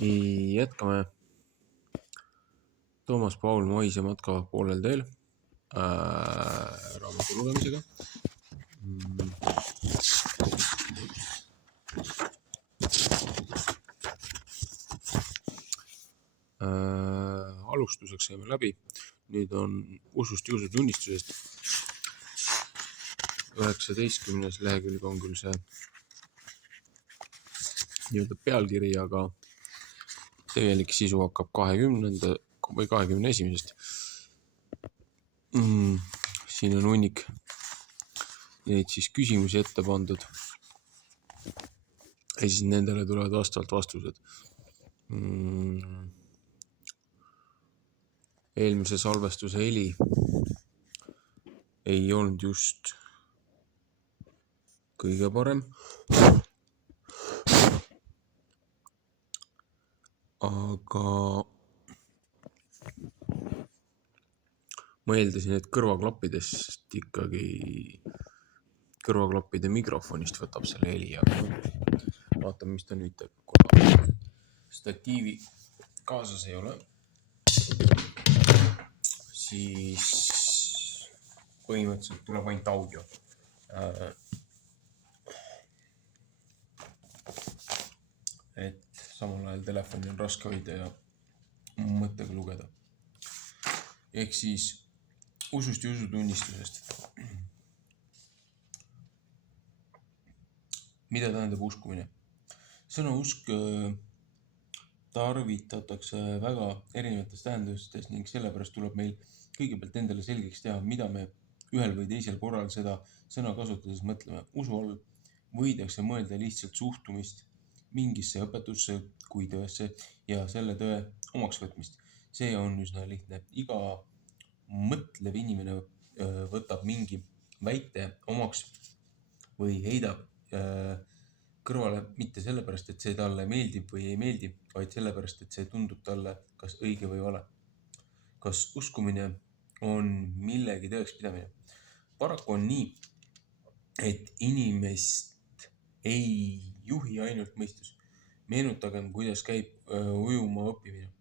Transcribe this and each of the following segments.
Jätkame Toomas Paul Maise matka poolel teel raamatu lugemisega. Alustuseks saime läbi. Nüüd on usust juusud unistusest. 19. lehekülg on küll see nii-öelda pealkiri, aga tegelik sisu hakkab 20. või 21. Siin on hunnik neid siis küsimusi ette pandud ja siis nendele tulevad vastavalt vastused. Eelmise salvestuse heli ei olnud just kõige parem, aga ma eeldasin, et kõrvaklappidest ikkagi, kõrvaklappide mikrofonist võtab selle heli, aga vaatame, mis ta nüüd teeb. Statiivi kaasas ei ole, siis põhimõtteliselt tuleb ainult audio. Et samal ajal telefoni on raske hoida ja mõttega lugeda. Ehk siis usust ja usutunnistusest. Mida tähendab uskumine? Sõna usk tarvitatakse väga erinevates tähendustes ning sellepärast tuleb meil kõigepealt endale selgeks teha, mida me ühel või teisel korral seda sõna kasutades mõtleme. Usu all võidakse mõelda lihtsalt suhtumist mingisse õpetusse kui tõesse ja selle tõe omaks võtmist. See on üsna lihtne. Iga mõtlev inimene võtab mingi väite omaks või heidab kõrvale mitte sellepärast, et see talle meeldib või ei meeldi, vaid sellepärast, et see tundub talle kas õige või vale. Kas uskumine on millegi tõeks pidamine? Paraku on nii, et inimest ei juhi ainult mõistus. Meenutagem, kuidas käib ujuma õppimine.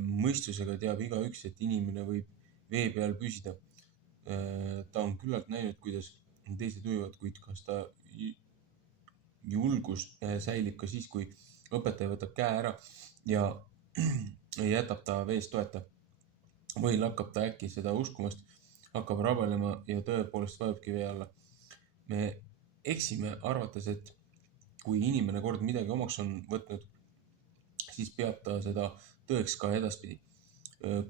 Mõistusega teab igaüks, et inimene võib vee peal püsida. Ta on küllalt näinud, kuidas teised ujuvad, kuid kas ta julgus säilib ka siis, kui õpetaja võtab käe ära ja jätab ta veest toeta. Või lakkab ta äkki seda uskumast, hakkab rabelema ja tõepoolest vajubki vee alla. Me eksime arvates, et kui inimene kord midagi omaks on võtnud, siis peab ta seda tõeks ka edaspidi,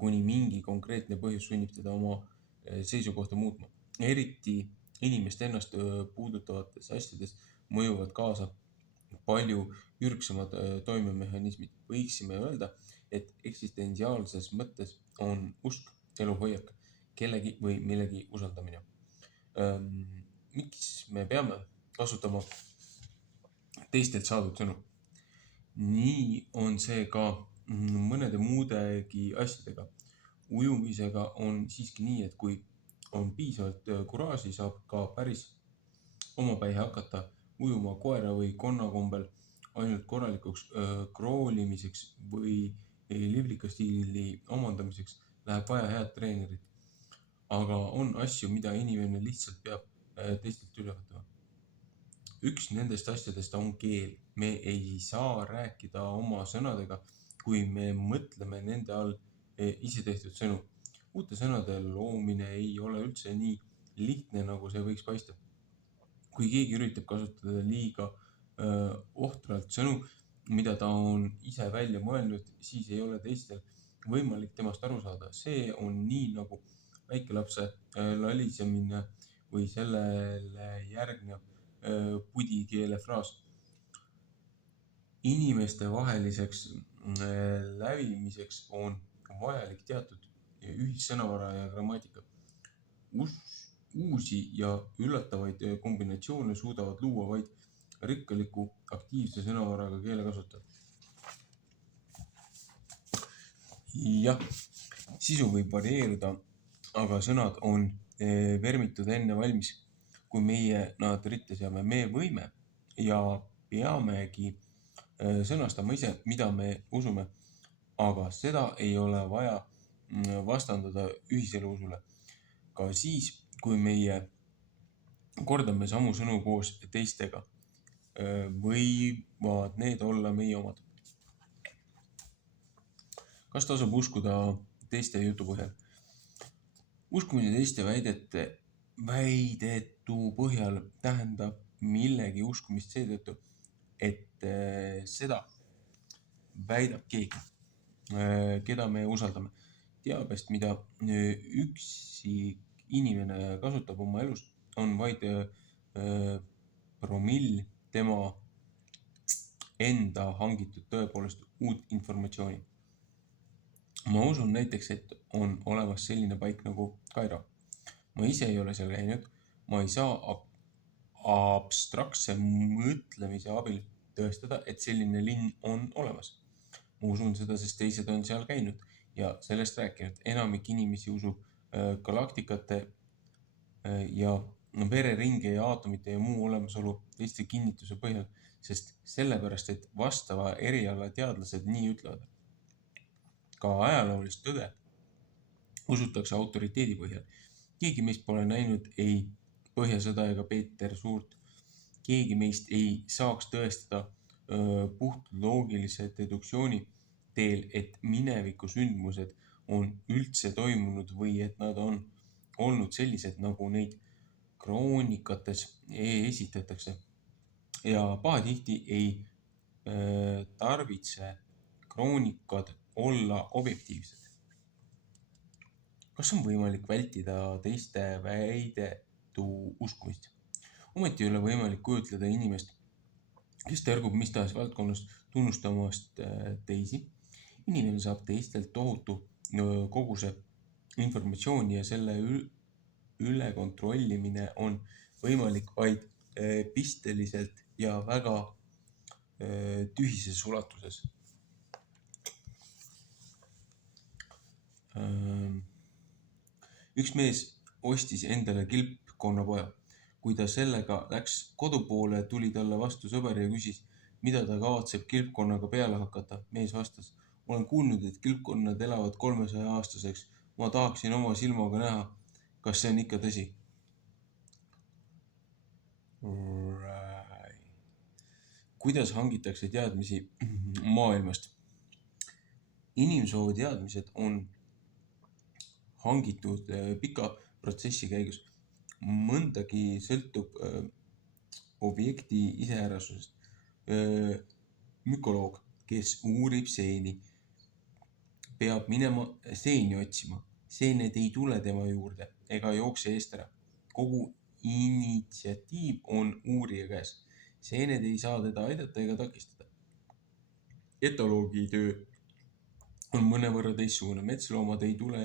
kuni mingi konkreetne põhjus sunnib teda oma seisukohta muutma. Eriti inimest ennast puudutavates asjades mõjuvad kaasa palju ürgsemad toimemehhanismid. Võiksime öelda, et eksistentsiaalses mõttes on usk eluhoiak, kellegi või millegi usaldamine. Miks me peame kasutama teistelt saadud sõnu? Nii on see ka mõnede muudegi asjadega. Ujumisega on siiski nii, et kui on piisavalt kuraaži, saab ka päris omapäi hakata ujuma koera või konna kombel. Ainult korralikuks kroolimiseks või liblika stiili omandamiseks läheb vaja head treenerit. Aga on asju, mida inimene lihtsalt peab teistelt üle võtma. Üks nendest asjadest on keel. Me ei saa rääkida oma sõnadega, kui me mõtleme nende all ise tehtud sõnu. Uute sõnade loomine ei ole üldse nii lihtne, nagu see võiks paista. Kui keegi üritab kasutada liiga ohtralt sõnu, mida ta on ise välja mõelnud, siis ei ole teistel võimalik temast aru saada. See on nii nagu väikelapse lalisemine või sellele järgneb pudikeele fraas. Inimeste vaheliseks lävimiseks on vajalik teatud ühissõnavara ja grammatika. Uusi ja üllatavaid kombinatsioone suudavad luua vaid rikkaliku aktiivse sõnavaraga keele kasutajad. Jah, sisu võib varieeruda, aga sõnad on vermitud enne valmis, kui meie nad ritta seame. Me võime ja peamegi sõnastama ise, mida me usume, aga seda ei ole vaja vastandada ühisele usule. Ka siis, kui meie kordame samu sõnu koos teistega, võivad need olla meie omad. Kas tasub uskuda teiste jutu põhjal? Uskumine teiste väidetu põhjal tähendab millegi uskumist seetõttu, et seda väidab keegi, keda me usaldame. Teabest, mida üksik inimene kasutab oma elus, on vaid promill tema enda hangitud tõepoolest uut informatsiooni. Ma usun näiteks, et on olemas selline paik nagu Kairo. Ma ise ei ole seal käinud, ma ei saa abstraktse mõtlemise abil tõestada, et selline linn on olemas. Ma usun seda, sest teised on seal käinud ja sellest rääkinud. Enamik inimesi usub galaktikate ja vereringe ja aatomite ja muu olemasolu teiste kinnituse põhjal, sest sellepärast, et vastava eriala teadlased nii ütlevad. Ka ajaloolist tõde usutakse autoriteedi põhjal. Keegi meist pole näinud ei Põhjasõda ega Peeter Suurt. Keegi meist ei saaks tõestada puht loogilise deduktsiooni teel, et mineviku sündmused on üldse toimunud või et nad on olnud sellised, nagu neid kroonikates esitatakse. Ja pahatihti ei tarvitse kroonikad olla objektiivsed. Kas on võimalik vältida teiste väidetu uskumist? Ometi ei ole võimalik kujutleda inimest, kes tõrgub mis tahes valdkonnas tunnustamast teisi. Inimene saab teistelt tohutu koguse informatsiooni ja selle üle kontrollimine on võimalik vaid pisteliselt ja väga tühises ulatuses. Üks mees ostis endale kilpkonnapoja. Kui ta sellega läks kodu poole, tuli talle vastu sõber ja küsis, mida ta kavatseb kilpkonnaga peale hakata. Mees vastas, olen kuulnud, et kilpkonnad elavad 300 aastaseks. Ma tahaksin oma silmaga näha, kas see on ikka tõsi. Kuidas hangitakse teadmisi maailmast? Inimsoo teadmised on hangitud pika protsessi käigus. Mõndagi sõltub objekti iseärasusest. Mükoloog, kes uurib seeni, peab minema seeni otsima. Seened ei tule tema juurde ega jookse eest ära. Kogu initsiatiiv on uurija käes. Seened ei saa teda aidata ega takistada. Etoloogi töö on mõnevõrra teistsugune. Metsloomad ei tule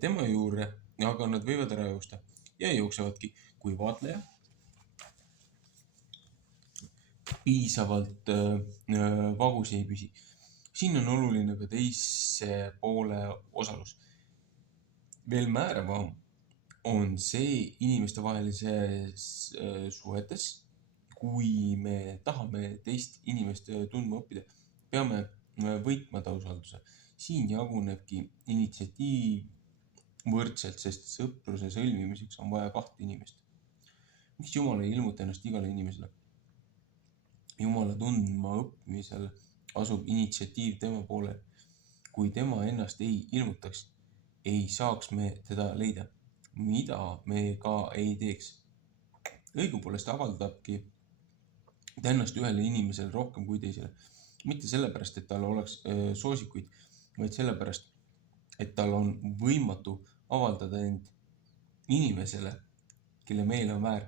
tema juurde, aga nad võivad ära joosta ja jooksevadki, kui vaatleja piisavalt vagus ei püsi. Siin on oluline ka teise poole osalus. Veel määravam on see inimeste vahelises suhetes. Kui me tahame teist inimest tundma õppida, peame võitma ta usalduse. Siin jagunebki initsiatiiv võrdselt, sest sõpruse sõlmimiseks on vaja 2 inimest. Miks Jumal ei ilmuta ennast igale inimesele? Jumala tundma õppimisel asub initsiatiiv tema poole. Kui tema ennast ei ilmutaks, ei saaks me teda leida, mida me ka ei teeks. Õigupoolest avaldabki ta ennast ühele inimesele rohkem kui teisele. Mitte sellepärast, et tal oleks soosikuid, vaid sellepärast, et tal on võimatu avaldada end inimesele, kelle meel on väär.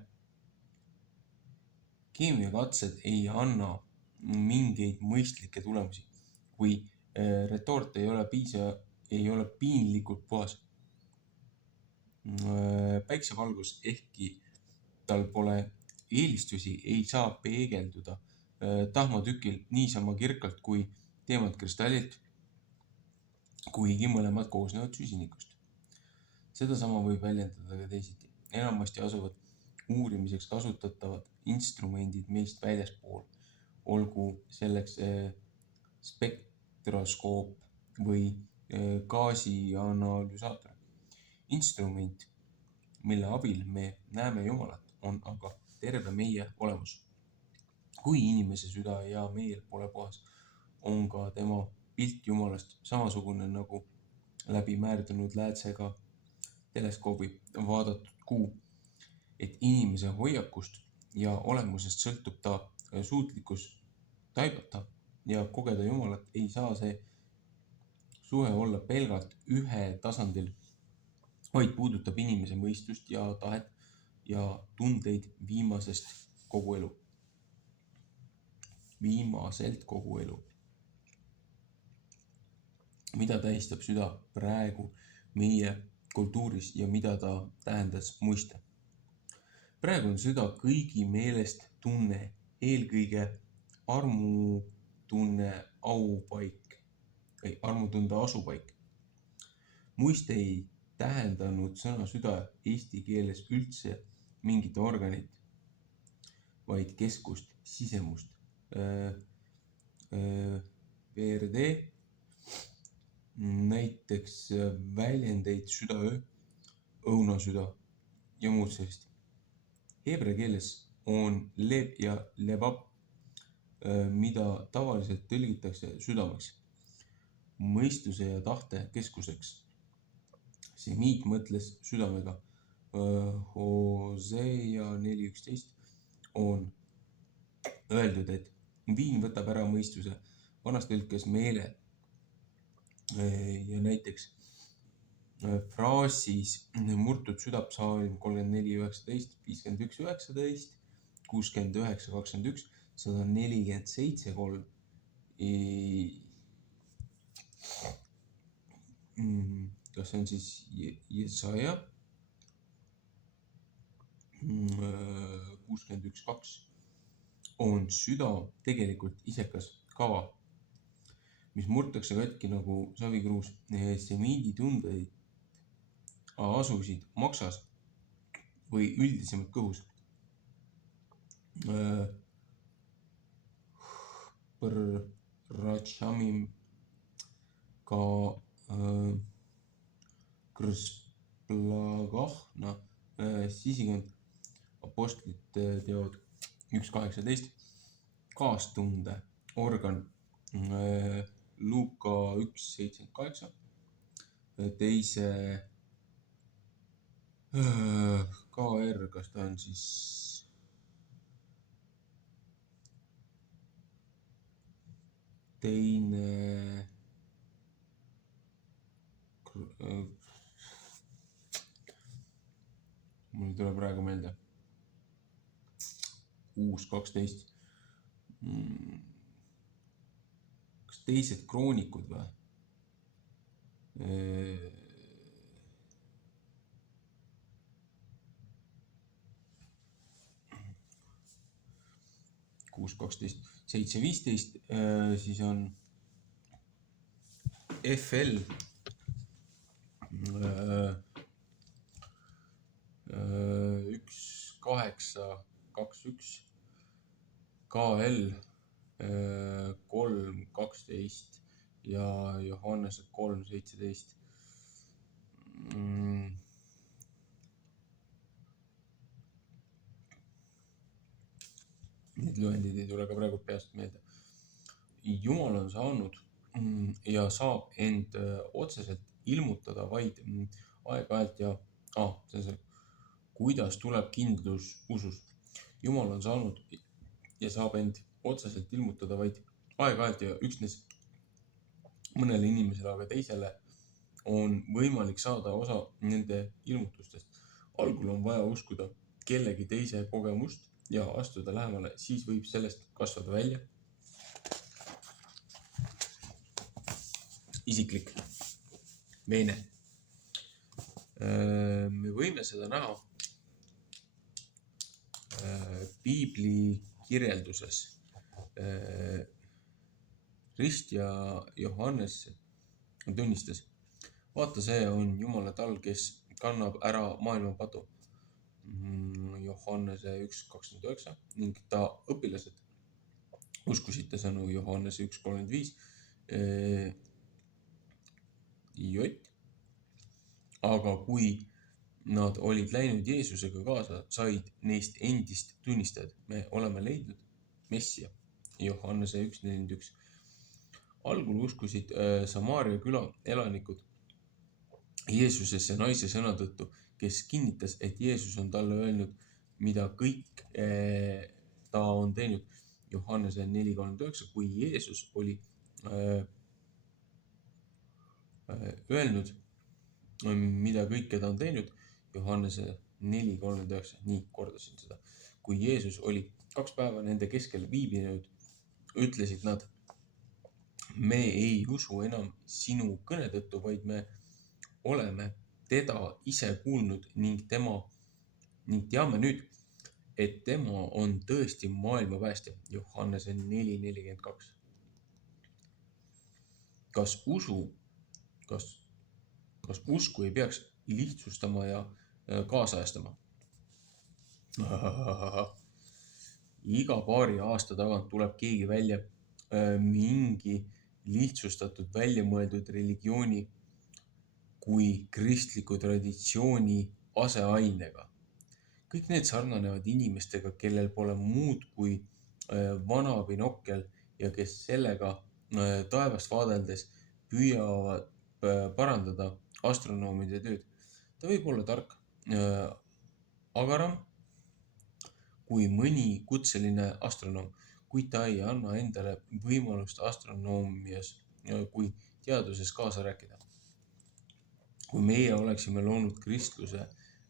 Keemiakatsed ei anna mingeid mõistlikke tulemusi, kui retoort ei ole piinlikult puhas. Päiksevalgus, ehkki tal pole eelistusi, ei saa peegelduda tahmatükil niisama kirkalt kui teemad kristallilt, kuigi mõlemad koosnevad süsinikust. Sedasama võib väljendada ka teisiti. Enamasti asuvad uurimiseks kasutatavad instrumendid meist väljaspool. olgu selleks spektroskoop või gaasianalüsaator. Instrument, mille abil me näeme Jumalat, on aga terve meie olemus. Kui inimese süda ja meel pole puhas, on ka tema pilt Jumalast samasugune nagu läbi määrdunud läätsega teleskoobi vaadatud kuu. Et inimese hoiakust ja olemusest sõltub ta suutlikkus taibata ja kogeda Jumalat, ei saa see suhe olla pelgalt ühe tasandil, vaid puudutab inimese mõistust ja tahet ja tundeid viimaselt kogu elu. Mida tähistab süda praegu meie kultuuris ja mida ta tähendas muiste? Praegu on süda kõigi meelest tunne, eelkõige armutunde asupaik. Muiste ei tähendanud sõna süda eesti keeles üldse mingit organit, vaid keskust, sisemust. VRD näiteks väljendeid südaöö, õunasüda ja muud sellist. Heebrea keeles on lev ja levab, mida tavaliselt tõlgitakse südameks, mõistuse ja tahte keskuseks. Semiit mõtles südamega. Hosea 4.11 on öeldud, et viin võtab ära mõistuse, vanas tõlkes meele. Ja näiteks fraasis murtud süda psalm 34.19, 51.19, 69.21, 147.3. Kas see on siis Jesaja 61.2 on süda tegelikult isekas kava, mis murtakse katki nagu savikruus. Semiidi tundeid asusid maksas või üldisemalt kõhus. Rachamim ka Krsplagahna sisikond, apostlite teod 1.18, kaastunde organ Luuka 1.78, teise KR, kas ta on siis teine mul ei tule praegu meelde 6.12. Kas teised kroonikud või? 6.12, 7.15, siis on FL 1.8.2.1, KL 3.12 ja Johannese 3.17. Need lühendid ei tule ka praegu peast meelde. Jumal on saanud ja saab end otseselt ilmutada vaid aeg-ajalt ja kuidas tuleb kindlus usus. Jumal on saanud ja saab end otseselt ilmutada vaid aeg-ajalt ja üksnes mõnele inimesele, aga teisele on võimalik saada osa nende ilmutustest. Algul on vaja uskuda kellegi teise kogemust ja astuda lähemale, siis võib sellest kasvada välja isiklik veene. Me võime seda näha piibli kirjelduses. Rist ja Johannes tunnistas, vaata, see on Jumala tall, kes kannab ära maailma patu. Johannese 1.29 ning ta õpilased uskusite sõnu Johannese 1:35. Jott. Aga kui nad olid läinud Jeesusega kaasa, said neist endist tunnistajad. Me oleme leidnud Messia. Johannese 1:41. Algul uskusid Samaaria küla elanikud Jeesusesse naise sõna tõttu, kes kinnitas, et Jeesus on talle öelnud, mida kõik ta on teinud. Johannese 4:39. Kui Jeesus oli öelnud, mida kõike ta on teinud. Johannese 4:39. Nii, kordasin seda. Kui Jeesus oli 2 päeva nende keskel viibinud, ütlesid nad, me ei usu enam sinu kõne tõttu, vaid me oleme teda ise kuulnud ning teame nüüd, et tema on tõesti maailma päästja. Johannese 4:42. Kas usku ei peaks lihtsustama ja kaasajastama? Iga paari aasta tagant tuleb keegi välja mingi lihtsustatud väljamõeldud religiooni kui kristliku traditsiooni aseainega. Kõik need sarnanevad inimestega, kellel pole muud kui vana binokkel ja kes sellega taevast vaadeldes püüavad parandada astronoomide tööd. Ta võib olla tark, agaram kui mõni kutseline astronoom, kuid ta ei anna endale võimalust astronoomias kui teaduses kaasa rääkida. Kui meie oleksime loonud kristluse,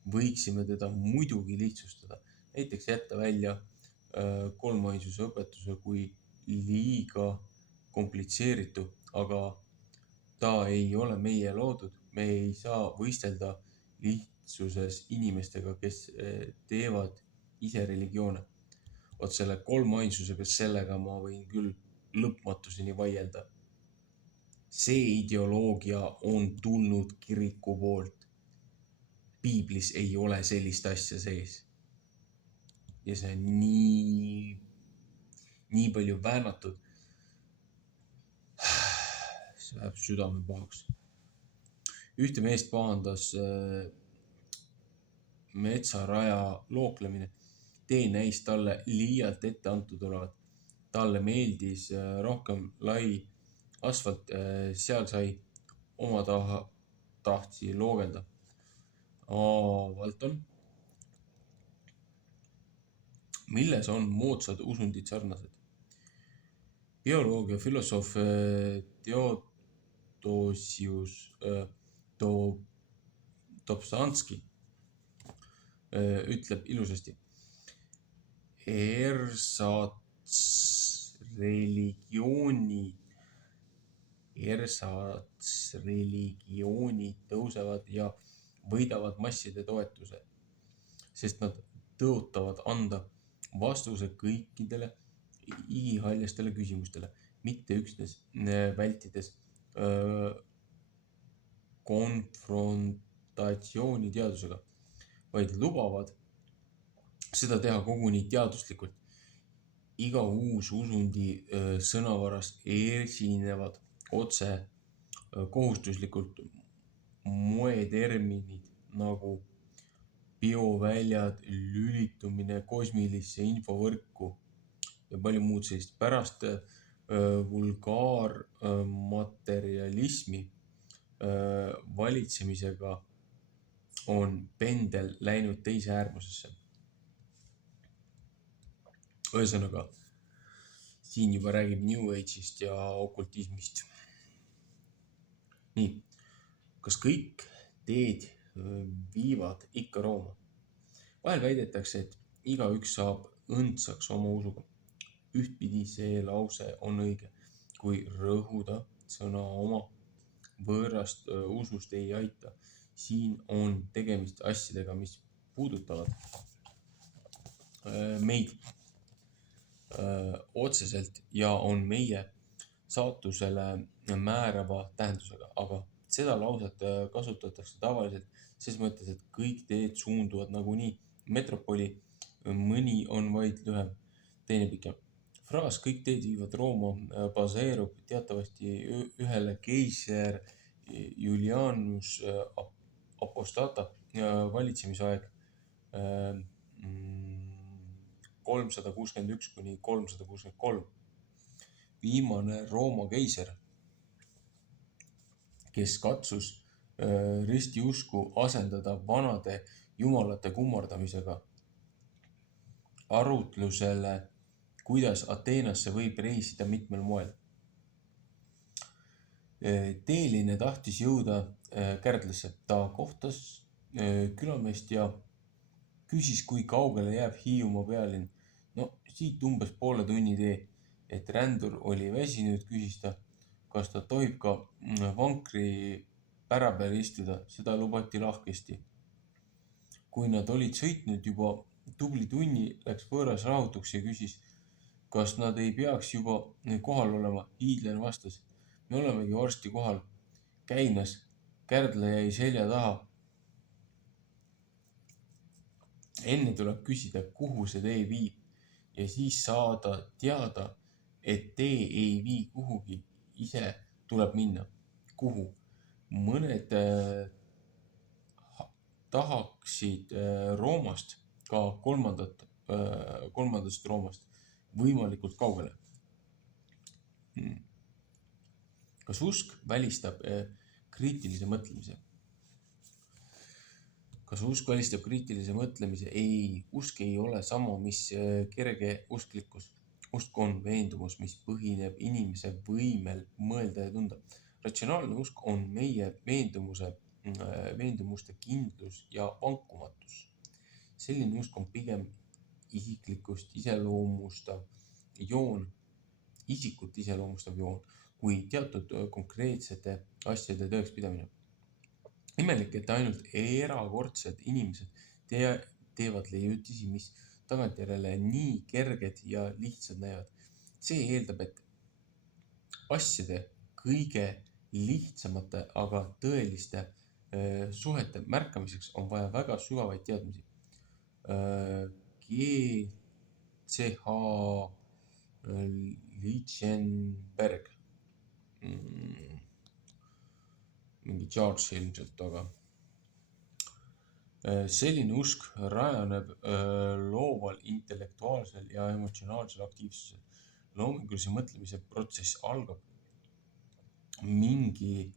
võiksime teda muidugi lihtsustada, näiteks jätta välja kolmainsuse õpetuse kui liiga komplitseeritu, aga ta ei ole meie loodud. Me ei saa võistelda lihtsuses inimestega, kes teevad ise religioone. Oot selle kolmainsusega, sellega ma võin küll lõpmatuseni vaielda. See ideoloogia on tulnud kiriku poolt. Piiblis ei ole sellist asja sees. Ja see on nii palju väänatud. See läheb südame pahaks. Ühte meest pahandas metsaraja looklemine. Tee näis talle liialt ette antud olevat. Talle meeldis rohkem lai asfalt, seal sai oma tahtsi loogelda. Valton. Milles on moodsad usundid sarnased? Bioloogia filosoof Theodosius Dobzhansky ütleb ilusasti. Ersatsreligioonid tõusevad ja võidavad masside toetuse, sest nad tõotavad anda vastuse kõikidele igihaljastele küsimustele, mitte üksnes vältides konfrontatsiooni teadusega, vaid lubavad seda teha koguni teaduslikult. Iga uus usundi sõnavaras esinevad otse kohustuslikult moeterminid nagu bioväljad, lülitumine kosmilisse infovõrku ja palju muud sellist. Pärast vulgaarmaterialismi valitsemisega on pendel läinud teise äärmusesse. Ühesõnaga, siin juba räägib New Age'ist ja okultismist. Nii, kas kõik teed viivad ikka Rooma? Vahel väidetakse, et igaüks saab õndsaks oma usuga. Ühtpidi see lause on õige, kui rõhuda sõna oma võõrast usust ei aita. Siin on tegemist asjadega, mis puudutavad meid otseselt ja on meie saatusele määrava tähendusega, aga seda lauset kasutatakse tavaliselt ses mõttes, et kõik teed suunduvad nagunii metropoli, mõni on vaid lühem, teine pikem. Fraas "kõik teed viivad Rooma" baseerub teatavasti ühele keiser Julianus Apostata valitsemisaeg 361 kuni 363. Viimane Rooma keiser, kes katsus ristiusku asendada vanade jumalate kummardamisega, arutlusele, kuidas Ateenasse võib reisida mitmel moel. Teeline tahtis jõuda Kärdlasse. Ta kohtas külameest ja küsis, kui kaugele jääb Hiiumaa pealinn. No siit umbes poole tunni tee. Et rändur oli väsinud, küsis ta, kas ta tohib ka vankri pära peal istuda. Seda lubati lahkesti. Kui nad olid sõitnud juba tubli tunni, läks võõras rahutuks ja küsis, kas nad ei peaks juba kohal olema. Hiidlane vastas, me olemegi varsti kohal. Käinas, Kärdla jäi selja taha. Enne tuleb küsida, kuhu see tee viib ja siis saada teada, et tee ei vii kuhugi, ise tuleb minna. Kuhu? Mõned tahaksid Roomast, ka kolmandast Roomast, võimalikult kaugele. Kas usk välistab kriitilise mõtlemise? Kas usk välistab kriitilise mõtlemise? Ei, usk ei ole sama, mis kerge usklikkus. Usk on veendumus, mis põhineb inimese võimel mõelda ja tunda. Ratsionaalne usk on meie veendumuste kindlus ja vankumatus. Selline usk on pigem isikut iseloomustav joon, kui teatud konkreetsete asjade tõekspidamine. Imelik, et ainult erakordsed inimesed teevad leiutisi, mis tagantjärele nii kerged ja lihtsad näevad. See eeldab, et asjade kõige lihtsamate, aga tõeliste suhete märkamiseks on vaja väga sügavaid teadmisi. G.C.H. Lichtenberg. Mingi Charles ilmselt, aga selline usk rajaneb looval, intellektuaalsel ja emotsionaalsel aktiivsusel. Loomingulise mõtlemise protsess algab mingi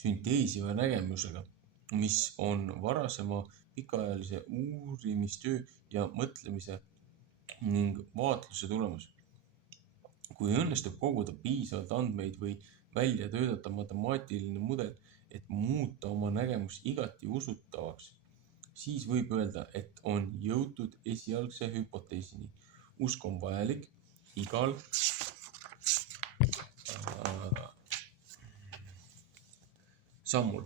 sünteesiva nägemusega, mis on varasema pikaajalise uurimistöö ja mõtlemise ning vaatluse tulemus. Kui õnnestub koguda piisavalt andmeid või välja töötada matemaatiline mudel, et muuta oma nägemus igati usutavaks, siis võib öelda, et on jõutud esialgse hüpoteesini. Usk on vajalik igal sammul.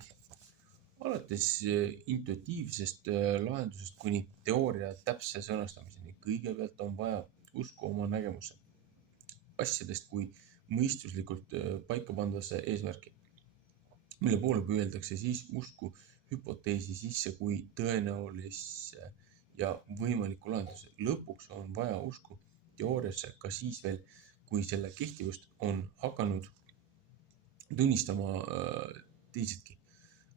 Alates intuitiivsest lahendusest kuni teooria täpse sõnastamiseni. Kõigepealt on vaja usku oma nägemusse asjadest kui mõistuslikult paika pandavasse eesmärki, mille poole püüeldakse siis usku hüpoteesi sisse kui tõenäolisse ja võimaliku lahenduse. Lõpuks on vaja usku teooriasse ka siis veel, kui selle kehtivust on hakanud tunnistama teisedki.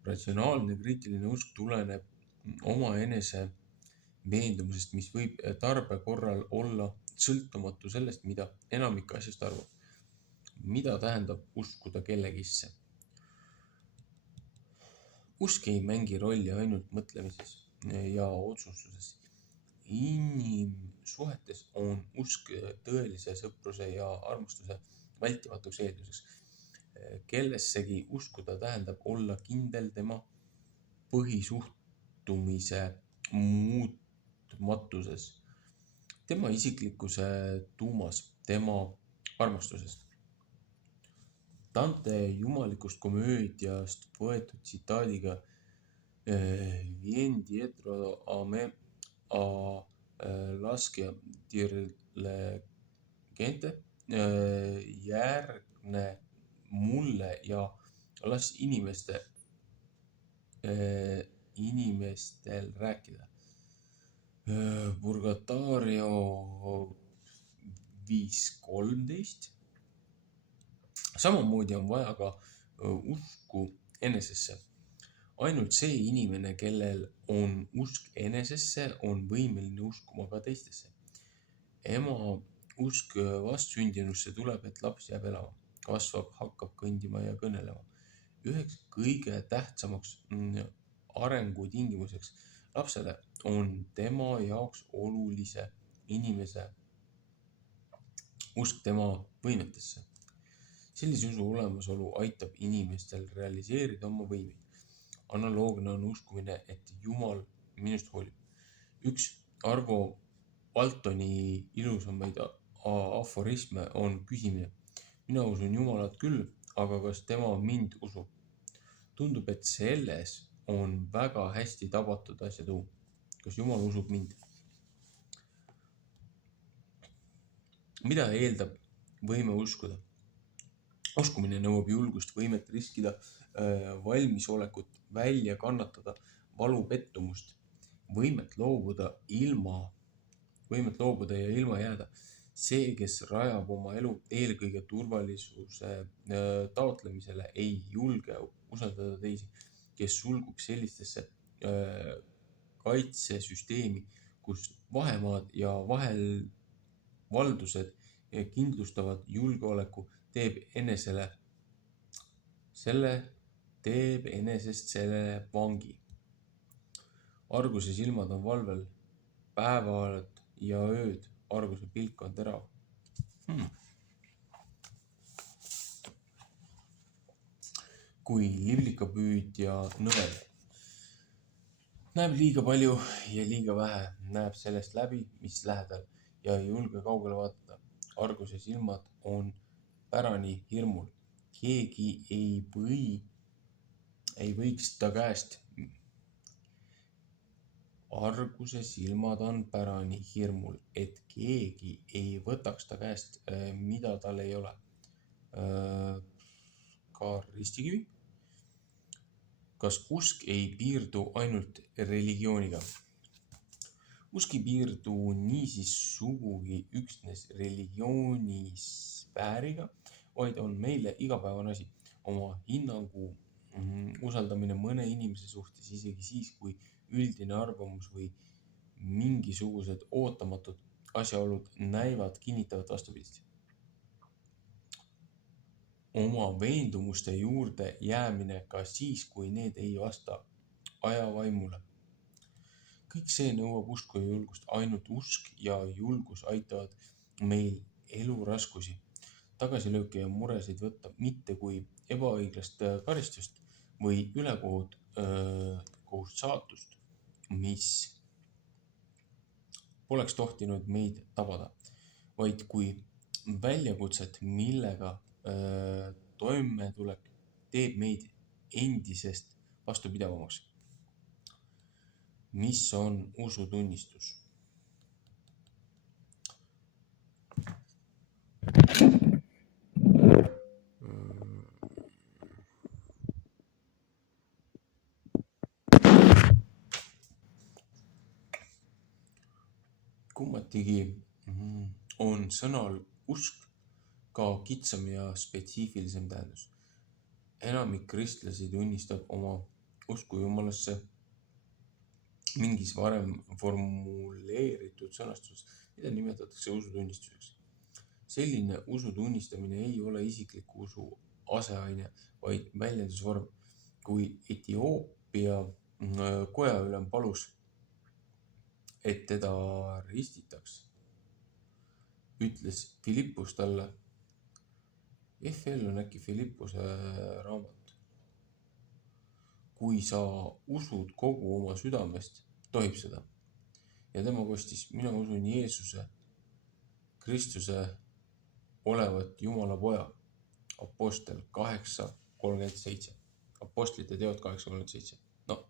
Ratsionaalne kriitiline usk tuleneb omaenese veendumusest, mis võib tarbe korral olla sõltumatu sellest, mida enamik asjast arvab. Mida tähendab uskuda kellegisse? Usk ei mängi rolli ainult mõtlemises ja otsustuses. Inimsuhetes on usk tõelise sõpruse ja armastuse vältimatuks eelduseks. Kellessegi uskuda tähendab olla kindel tema põhisuhtumise muutmatuses, tema isiklikkuse tuumas, tema armastuses. Dante jumalikust komöödiast võetud tsitaadiga Vien dietro a me a lascia dirle gente, järgne mulle ja las inimestel rääkida. Purgatorio 5.13. Samamoodi on vaja ka usku enesesse. Ainult see inimene, kellel on usk enesesse, on võimeline uskuma ka teistesse. Ema usk vastsündinusse tuleb, et laps jääb elama, kasvab, hakkab kõndima ja kõnelema. Üheks kõige tähtsamaks arengutingimuseks lapsele on tema jaoks olulise inimese usk tema võimetesse. Sellise usu olemasolu aitab inimestel realiseerida oma võimeid. Analoogne on uskumine, et Jumal minust hoolib. Üks Arvo Valtoni ilusamaid aforisme on küsimine. Mina usun Jumalat küll, aga kas tema mind usub? Tundub, et selles on väga hästi tabatud asja tuum. Kas Jumal usub mind? Mida eeldab võime uskuda? Uskumine nõuab julgust, võimet riskida, valmisolekut välja kannatada valu pettumust, võimet loobuda ja ilma jääda. See, kes rajab oma elu eelkõige turvalisuse taotlemisele, ei julge usaldada teisi, kes sulgub sellistesse kaitsesüsteemi, kus vahemaad ja vahelvaldused kindlustavad julgeoleku, teeb enesest selle vangi. Arguse silmad on valvel päevad ja ööd, arguse pilk on terav. Kui liblikapüüdja nõel näeb liiga palju ja liiga vähe, näeb sellest läbi, mis lähedal ja ei julge kaugele vaadata. Arguse silmad on pärani hirmul. Keegi ei võiks ta käest. Arguse silmad on pärani hirmul, et keegi ei võtaks ta käest, mida tal ei ole. Ka ristikivi. Kas usk ei piirdu ainult religiooniga? Usk ei piirdu niisiis sugugi üksnes religioonispääriga, vaid on meile igapäevane asi. Oma hinnangu usaldamine mõne inimese suhtes, isegi siis, kui üldine arvamus või mingisugused ootamatud asjaolud kinnitavad vastupidist. Oma veendumuste juurde jäämine ka siis, kui need ei vasta ajavaimule. Kõik see nõuab usku ja julgust. Ainult usk ja julgus aitavad meil eluraskusi, tagasilööke ja muresid võtta mitte kui ebaõiglast karistust või ülekohut saatust, mis poleks tohtinud meid tabada, vaid kui väljakutset, millega toimetulek teeb meid endisest vastupidavamaks. Mis on usutunnistus? Kummatigi on sõnal usk ka kitsam ja spetsiifilisem tähendus. Enamik kristlasi tunnistab oma usku Jumalasse mingis varem formuleeritud sõnastuses, mida nimetatakse usutunnistuseks. Selline usu tunnistamine ei ole isikliku usu aseaine, vaid väljendusvorm. Kui Etioopia kojaülem palus, et teda ristitaks, ütles Philippus talle, FL on äkki Philippuse raamat. Kui sa usud kogu oma südamest, tohib seda. Ja tema kostis, mina usun Jeesuse, Kristuse olevat Jumala poja. Apostel 8.37. Apostlite teod 8.37. No.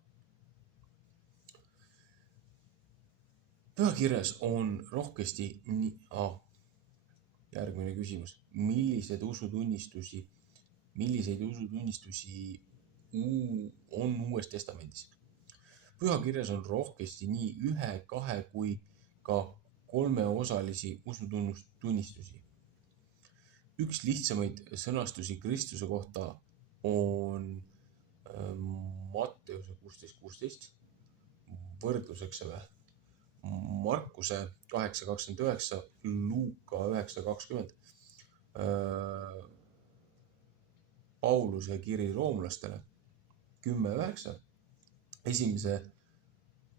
Pühakirjas on rohkesti järgmine küsimus. Milliseid usutunnistusi on Uues Testamendis? Pühakirjas on rohkesti nii 1, 2 kui ka 3-osalisi usutunnistusi. Üks lihtsamaid sõnastusi Kristuse kohta on Matteuse 16.16, võrdluseks selle Markuse 8.29, Luuka 9.20, Pauluse kiri roomlastele 10.9,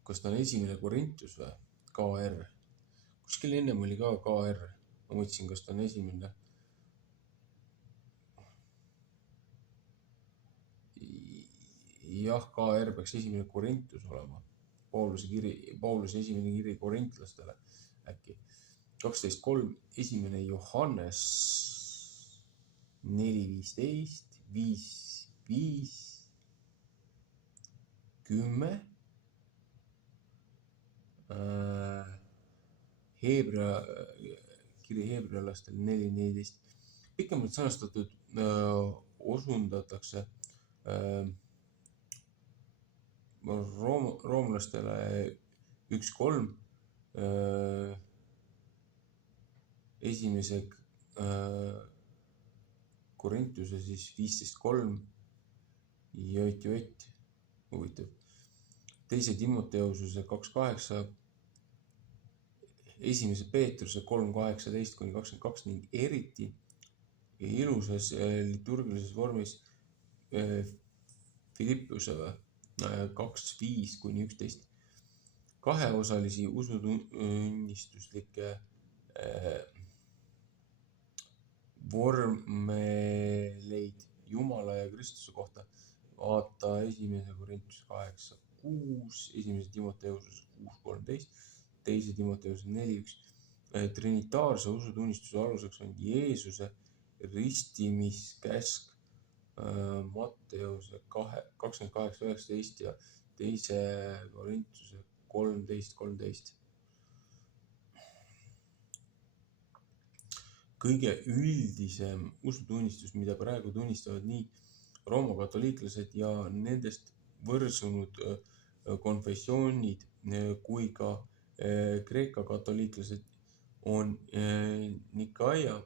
kas ta on esimene Korintus või? KR. Kuskil ennem oli ka KR. Ma mõtlesin, kas ta on esimene. Jah, KR peaks esimene Korintus olema. Pauluse esimene kiri korintlastele äkki. 12.3, esimene Johannes 4.15, 5.5, 10, kiri heebrealastele 4.14. Pikemalt sõnastatud osundatakse roomlastele 1.3, esimese Korintuse siis 15.3, jõtt, huvitav. Teise Timoteususe 2.8, esimese Peetruse 3.18-22 ning eriti ilusas liturgilises vormis Philippiusele 2.5-11. Kaheosalisi usutunnistuslikke vormeleid Jumala ja Kristuse kohta vaata esimese Korintuse 8.6, esimese Timoteususe 6.13, teise Timoteususe 4.1. Trinitaarse usutunnistuse aluseks on Jeesuse ristimiskäsk Matteuse 28.19 ja teise Korintuse 13.13. Kõige üldisem usutunnistus, mida praegu tunnistavad nii Rooma katoliiklased ja nendest võrsunud konfessioonid kui ka Kreeka katoliiklased, on Nikaia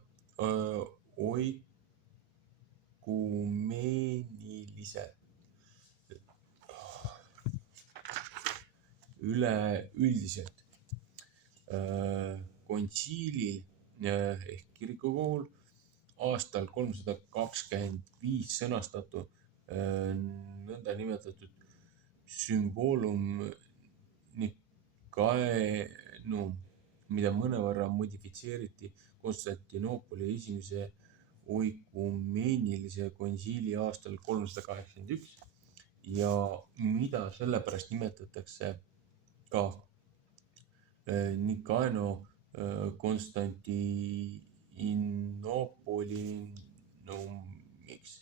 üleüldiselt kontsiilil ehk kirikukool aastal 325 sõnastatu nõnda nimetatud sümboolum Nicaenum, mida mõnevõrra modifitseeriti Konstantinoopoli esimese oikumeenilise konsiili aastal 381 ja mida sellepärast nimetatakse ka Nicaeno Konstantinopolinumiks.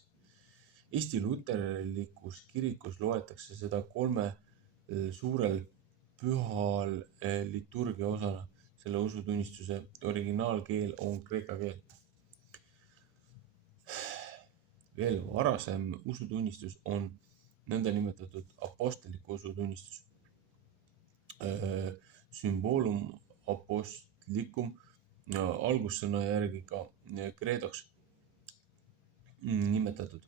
Eesti luterlikus kirikus loetakse seda 3 suurel pühal liturgia osana. Selle usutunnistuse originaalkeel on kreeka keel. Veel varasem usutunnistus on nõnda nimetatud apostlik usutunnistus. Sümboolum apostlikum algussõna järgi ka credoks nimetatud,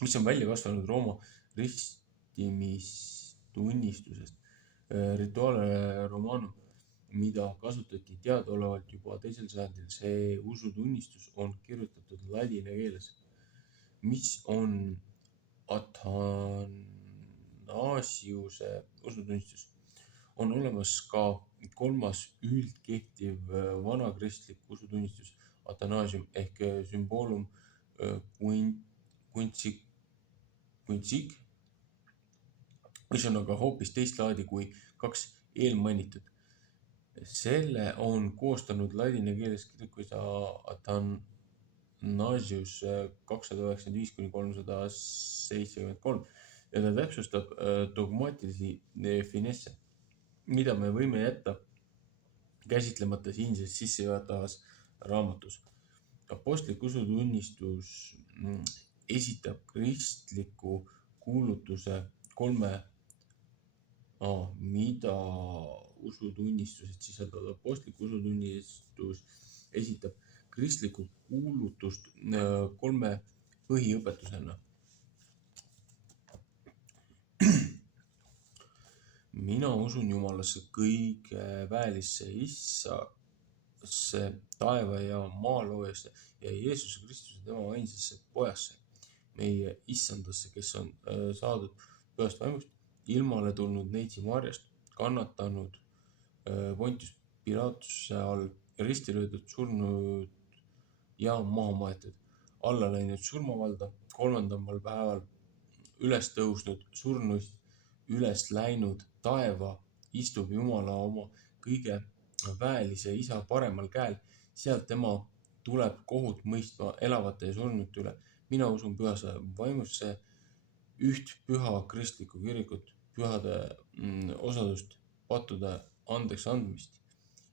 mis on välja kasvanud Rooma ristimistunnistusest. Rituale Romanum, mida kasutati teadaolevalt juba 2. sajandil. See usutunnistus on kirjutatud ladina keeles, mis on Athanasiuse usutunnistus. On olemas ka 3. üldkehtiv vanakristlik usutunnistus, Athanasium ehk sümboolum quintsig, mis on aga hoopis teist laadi kui 2 eelmainitud. Selle on koostanud ladina keeles kirikuisa Athanasius 295-373 ja ta täpsustab dogmaatilisi finesse, mida me võime jätta käsitlemata siinses sissejuhatavas raamatus. Apostlik usutunnistus esitab kristliku kuulutuse 3 Mida usutunnistused sisaldavad? Apostlik usutunnistus esitab kristlikku kuulutust 3 põhiõpetusena. Mina usun Jumalasse, kõige väelisse Issasse, taeva ja maa loojasse ja Jeesuse Kristuse tema ainsasse pojasse, meie Issandasse, kes on saadud pühast vaimust, ilmale tulnud neitsi Marjast, kannatanud Pontius Pilatuse all, risti löödud, surnud ja maha maetud, alla läinud surmavalda, 3. päeval üles tõusnud, surnuist üles läinud, taeva, istub Jumala oma kõige väelise Isa paremal käel, sealt tema tuleb kohut mõistma elavate ja surnute üle. Mina usun pühasse vaimusse, üht püha kristlikku kirikut, pühade osadust, pattude andeks andmist,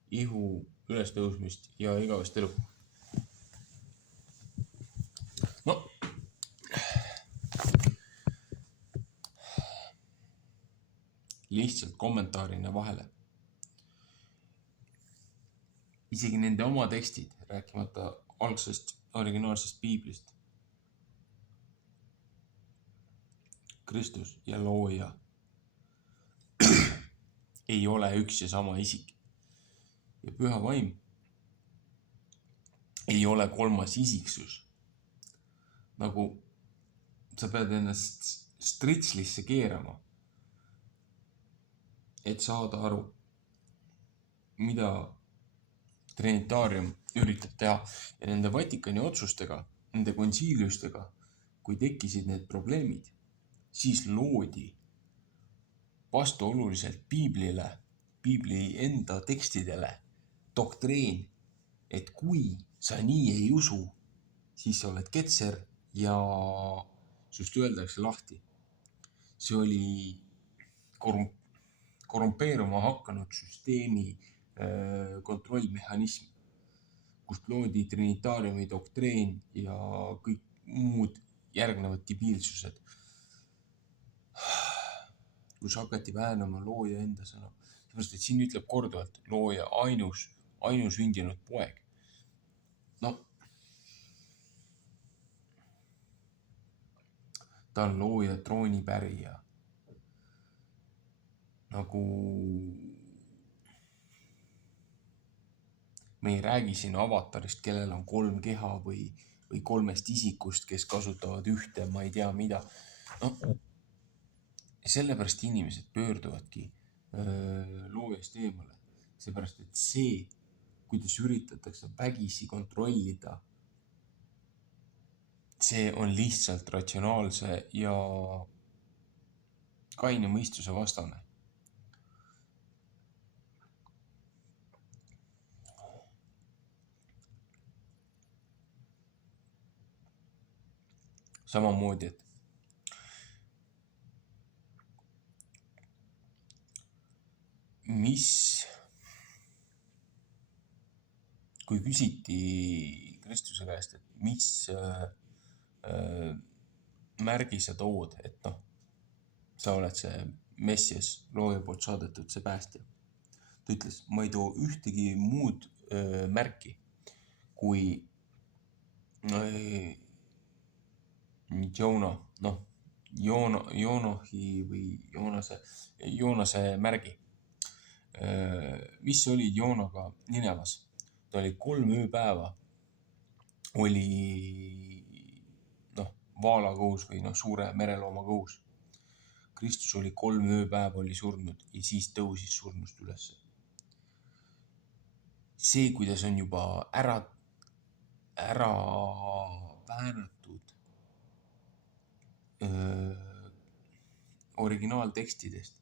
ihu ülestõusmist ja igavest elu. Lihtsalt kommentaarina vahele. Isegi nende oma tekstid, rääkimata algsest originaalsest piiblist. Kristus ja looja ei ole üks ja sama isik. Ja püha vaim ei ole 3. isiksus. Nagu sa pead ennast stritslisse keerama, et saada aru, mida Trinitaarium üritab teha. Ja nende Vatikani otsustega, nende konsiiliustega, kui tekkisid need probleemid, siis loodi vastuoluliselt piiblile, piibli enda tekstidele doktriin, et kui sa nii ei usu, siis sa oled ketser ja sust öeldakse lahti. See oli korrumpeeruma hakanud süsteemi kontrollmehhanism, kust loodi Trinitaariumi doktriin ja kõik muud järgnevad debiilsused, kus hakati väänama looja enda sõna. Seepärast, et siin ütleb korduvalt looja ainus sündinud poeg. Ta on looja troonipärija. Nagu me ei räägi siin avatarist, kellel on 3 keha või 3 isikust, kes kasutavad ühte, ma ei tea mida. Sellepärast inimesed pöörduvadki loojast eemale. Seepärast, et see, kuidas üritatakse vägisi kontrollida, see on lihtsalt ratsionaalse ja kaine mõistuse vastane. Samamoodi, et kui küsiti Kristuse käest, et mis märgi sa tood, et sa oled see Messias, looja poolt saadetud, see päästja. Ta ütles, ma ei too ühtegi muud märki kui Joonahi või Joonase märgi. Mis oli Joonaga Ninevas? Ta oli 3 ööpäeva, oli vaalakohus või suure merelooma kohus. Kristus oli 3 ööpäeva oli surnud ja siis tõusis surnust üles. See, kuidas on juba ära väänatud originaaltekstidest,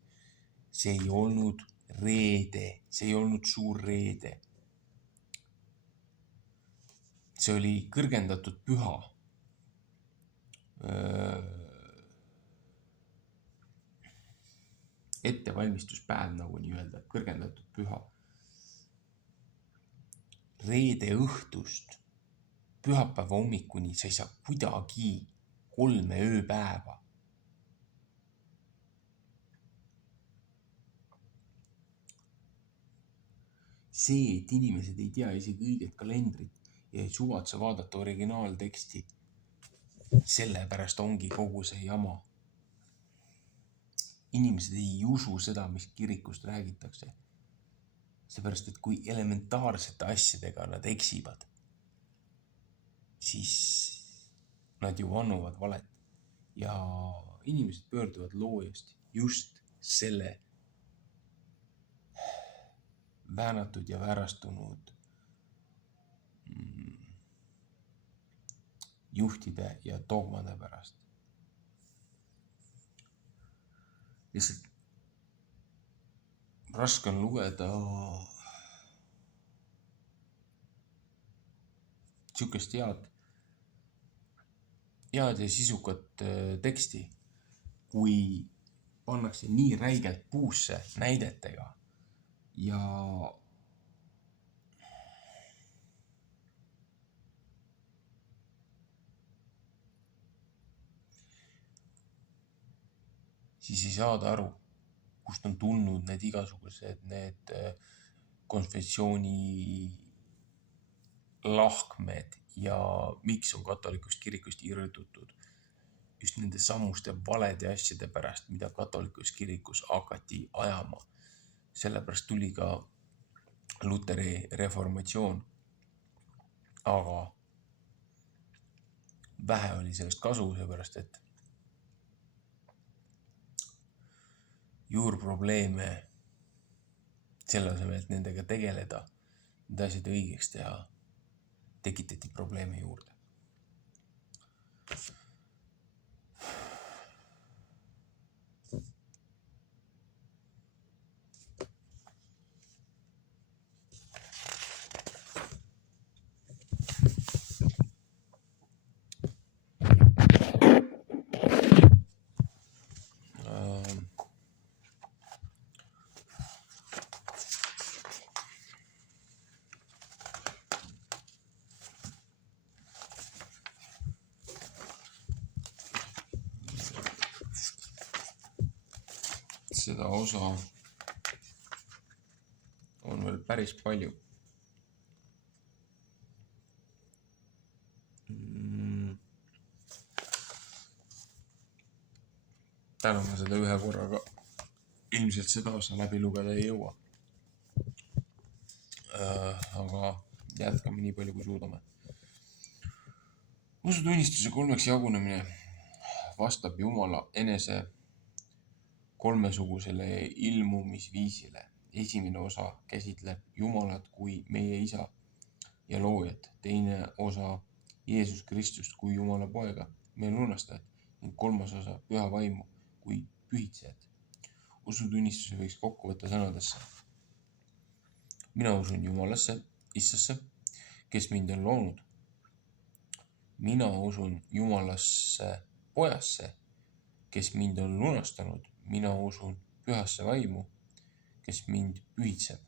see ei olnud reede, see ei olnud suur reede. See oli kõrgendatud püha. Ettevalmistuspäev, nagu nii-öelda, kõrgendatud püha. Reede õhtust pühapäeva hommikuni sa ei saa kuidagi 3 ööpäeva see, et inimesed ei tea isegi õiget kalendrit ja ei suvatse vaadata originaalteksti, sellepärast ongi kogu see jama. Inimesed ei usu seda, mis kirikust räägitakse. Seepärast, et kui elementaarsete asjadega nad eksivad, siis nad ju vannuvad valet ja inimesed pöörduvad loojast just selle väänatud ja väärastunud juhtide ja dogmade pärast. Lihtsalt raske on lugeda sihukest head ja sisukat teksti, kui pannakse nii räigelt puusse näidetega ja siis ei saada aru, kust on tulnud need igasugused konfessiooni lahkmed ja miks on katolikust kirikust irdutud just nende sammuste valede asjade pärast, mida katolikus kirikus hakati ajama. Sellepärast tuli ka Luteri reformatsioon, aga vähe oli sellest kasu, seepärast et juurprobleeme selle asemel, et nendega tegeleda, need asjad õigeks teha, tekitati probleeme juurde. Seda osa on veel päris palju. Täna ma seda ühe korraga ilmselt seda osa läbi lugeda ei jõua. Aga jätkame nii palju, kui suudame. Usutunnistuse 3 jagunemine vastab Jumala enese kolmesugusele ilmumisviisile. Esimene osa käsitleb Jumalat kui meie isa ja loojat. Teine osa Jeesus Kristust kui Jumala poega, meie lunastajat, ning kolmas osa Püha Vaimu kui pühitsejat. Usutunnistuse võiks kokku võtta sõnadesse. Mina usun Jumalasse, Issasse, kes mind on loonud. Mina usun Jumalasse, Pojasse, kes mind on lunastanud. Mina usun Pühasse Vaimu, kes mind pühitseb.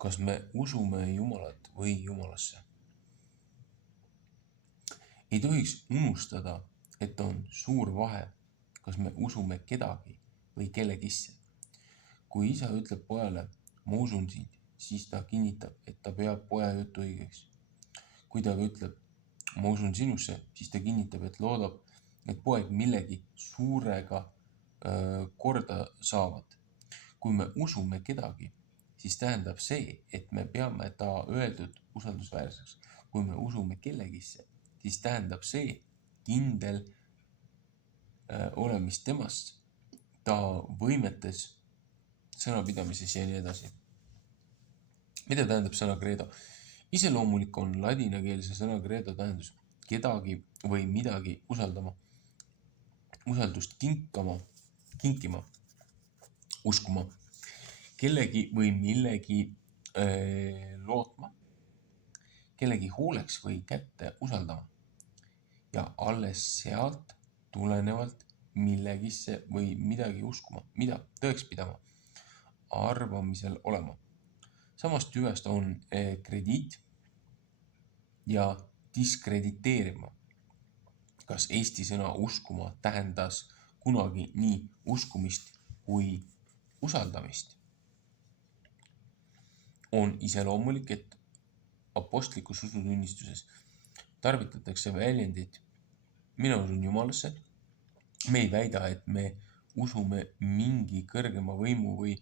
Kas me usume Jumalat või Jumalasse? Ei tohiks unustada, et on suur vahe, kas me usume kedagi või kellegisse. Kui isa ütleb pojale, ma usun sind, siis ta kinnitab, et ta peab poja juttu õigeks. Kui ta ütleb, ma usun sinusse, siis ta kinnitab, et loodab, et poeg millegi suurega korda saavad. Kui me usume kedagi, siis tähendab see, et me peame ta öeldud usaldusväärseks. Kui me usume kellegisse, siis tähendab see kindel olemist temast, ta võimetes, sõnapidamises ja nii edasi. Mida tähendab sõna credo? Iseloomulik on ladinakeelse sõna credo tähendus kedagi või midagi usaldama, usaldust kinkima, uskuma, kellegi või millegi lootma, kellegi hooleks või kätte usaldama ja alles sealt tulenevalt millegisse või midagi uskuma, mida tõeks pidama, arvamisel olema. Samast tüvest on krediit ja diskrediteerima. Kas eesti sõna uskuma tähendas kunagi nii uskumist kui usaldamist. On iseloomulik, et apostlikus usutunnistuses tarvitatakse väljendit mina usun Jumalasse. Me ei väida, et me usume mingi kõrgema võimu või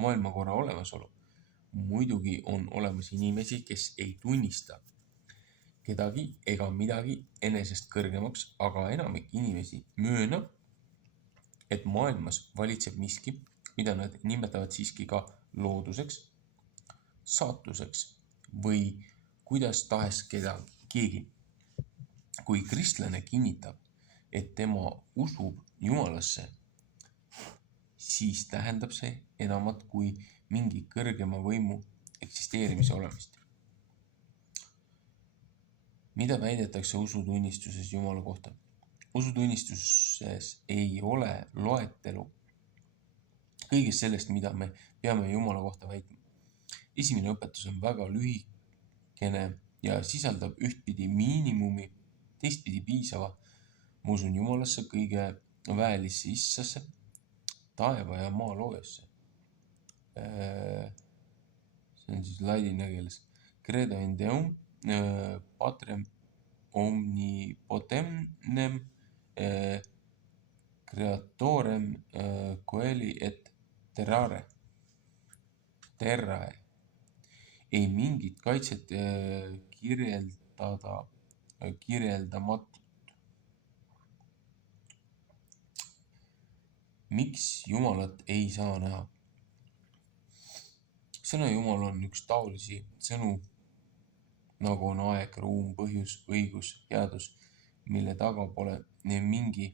maailmakorra olemasolu. Muidugi on olemas inimesi, kes ei tunnista kedagi ega midagi enesest kõrgemaks, aga enamik inimesi möönab, et maailmas valitseb miski, mida nad nimetavad siiski ka looduseks, saatuseks või kuidas tahes keegi. Kui kristlane kinnitab, et tema usub Jumalasse, siis tähendab see enamat kui mingi kõrgema võimu eksisteerimise olemist. Mida väidetakse usutunnistuses Jumala kohta? Usutunnistuses ei ole loetelu kõigest sellest, mida me peame Jumala kohta väitma. Esimene õpetus on väga lühikene ja sisaldab ühtpidi miinimumi, teistpidi piisava. Ma usun Jumalasse, kõige väelisse issasse, taeva ja maa loojasse. See on siis ladina keeles. Credo in Deum, patrem omnipotentem, creatorem coeli et terrae. Ei mingit kaitset kirjeldamatut. Miks Jumalat ei saa näha? Sõna Jumal on üks taolisi sõnu, nagu on aeg, ruum, põhjus, õigus, headus, mille taga pole mingi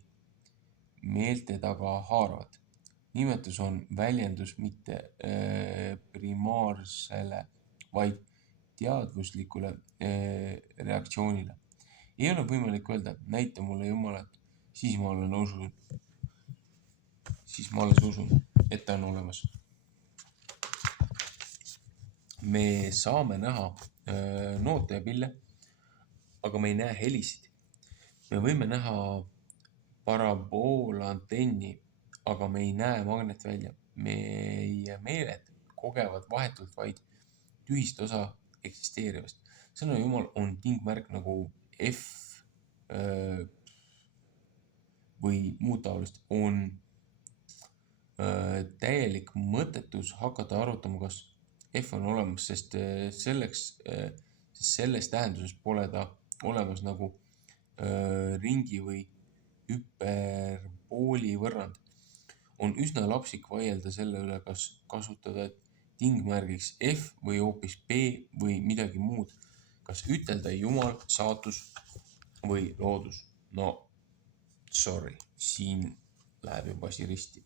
meelte taga haaravat. Nimetus on väljendus mitte primaarsele, vaid teadvuslikule reaktsioonile. Ei ole võimalik öelda, näita mulle Jumalat, siis ma alles usun, et ta on olemas. Me saame näha noote ja pille, aga me ei näe helisid. Me võime näha paraboolantenni, aga me ei näe magnetvälja. Meie meeled kogevad vahetult vaid tühist osa eksisteerivast. Sõna Jumal on tingmärk nagu F või muud taolist. On täielik mõttetus hakata arutama, kas F on olemas, sest selles tähenduses pole ta olemas nagu ringi või hüperbooli võrrand. On üsna lapsik vaielda selle üle, kas kasutada tingmärgiks F või hoopis B või midagi muud. Kas ütelda Jumal, saatus või loodus? No, sorry, siin läheb juba asi risti.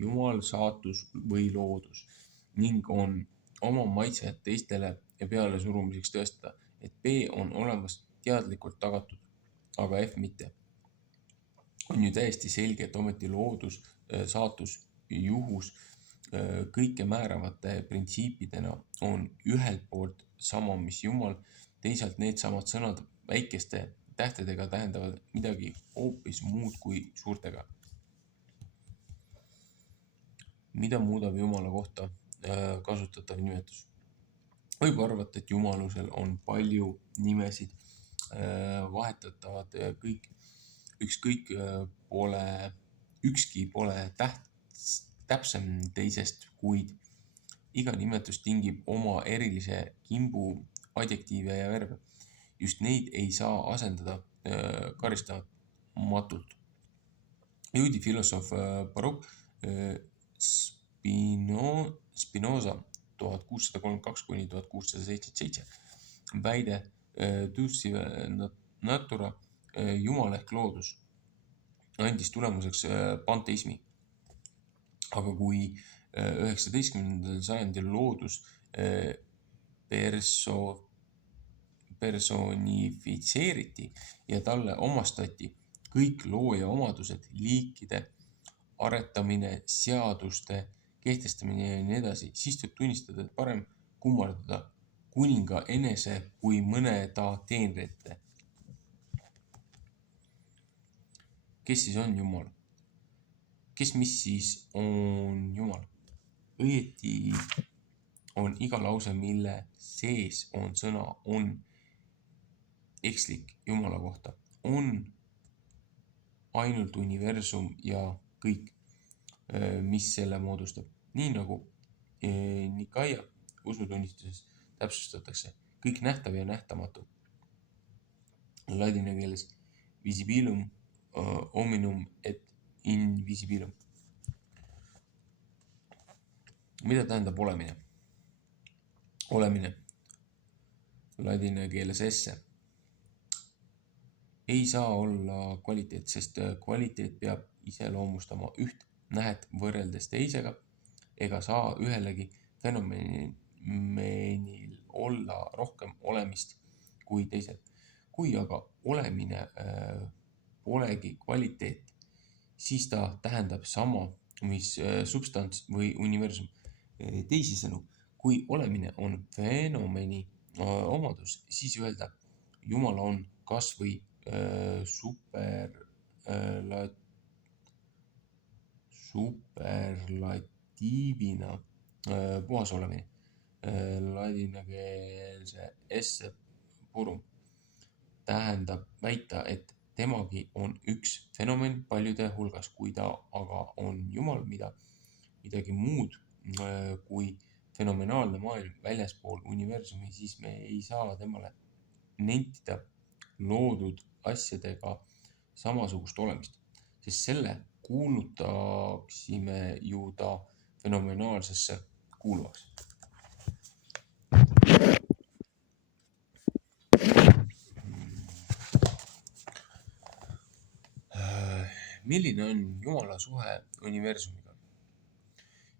Jumal, saatus või loodus ning on oma maitset teistele ja peale surumiseks tõestada, et B on olemas teadlikult tagatud, aga F mitte. On ju täiesti selge, et ometi loodus, saatus, juhus kõike määravate printsiipidena on ühelt poolt sama, mis Jumal, teisalt need samad sõnad väikeste tähtedega tähendavad midagi hoopis muud kui suurtega. Mida muudab Jumala kohta kasutatav nimetus? Võib arvata, et Jumalusel on palju nimesid, vahetatavad kõik, ükski pole täpsem teisest, kuid iga nimetus tingib oma erilise kimbu adjektiive ja verbe. Just neid ei saa asendada karistamatult. Juudi filosoof Baruch Spinoza 1632–1677 väide Dussive natura Jumal ehk loodus andis tulemuseks panteismi. Aga kui 19. sajandil loodus personifitseeriti ja talle omastati kõik looja omadused, liikide aretamine, seaduste kehtestamine ja nii edasi, siis võib tunnistada, et parem kummardada kuninga enese kui mõne ta teenrite. kes siis on Jumal? Mis siis on Jumal? Õieti on iga lause, mille sees on sõna on ekslik Jumala kohta. On ainult universum ja kõik, mis selle moodustab. Nii nagu Nikaia usutunnistuses täpsustatakse kõik nähtav ja nähtamatu. Ladina keeles visibilum hominum et invisibilum. Mida tähendab olemine? Olemine ladina keeles esse ei saa olla kvaliteet, sest kvaliteet peab iseloomustama üht nähet võrreldes teisega ega saa ühelegi fenomenil olla rohkem olemist kui teisel. Kui aga olemine polegi kvaliteet, siis ta tähendab sama, mis substants või universum. Teisisõnu, kui olemine on fenomeni omadus, siis öelda Jumal on kas või superlatiivina puhas olemine. Ladinakeelse esse purum tähendab väita, et temagi on üks fenomen paljude hulgas, kui ta aga on Jumal midagi muud kui fenomenaalne maailm väljaspool universumi, siis me ei saa temale nentida loodud asjadega samasugust olemist, sest selle kuulutaksime ju ta fenomenaalsesse kuuluvaks. Milline on Jumala suhe universumiga?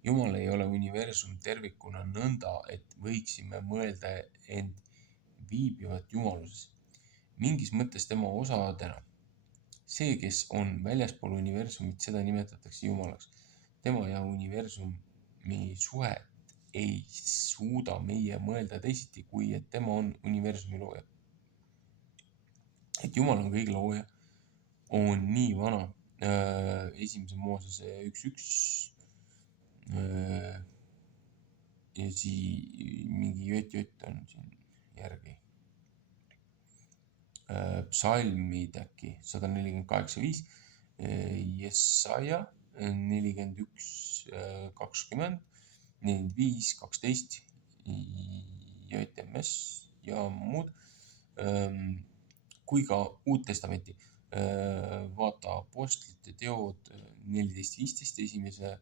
Jumal ei ole universum tervikuna nõnda, et võiksime mõelda end viibivat jumaluses, mingis mõttes tema osadena. See, kes on väljaspool universumit, seda nimetatakse Jumalaks. Tema ja universumi suhet ei suuda meie mõelda teisiti, kui et tema on universumi looja. Et Jumal on kõige looja, on nii vana. Esimese Moosese 1.1 ja mingi jött on siin järgi. Psalmid äkki 148.5, Jesaja 41.20, 45.12, JMS ja muud. Kui ka Uut Testamenti. Vaata Apostlite teod 14.15 esimese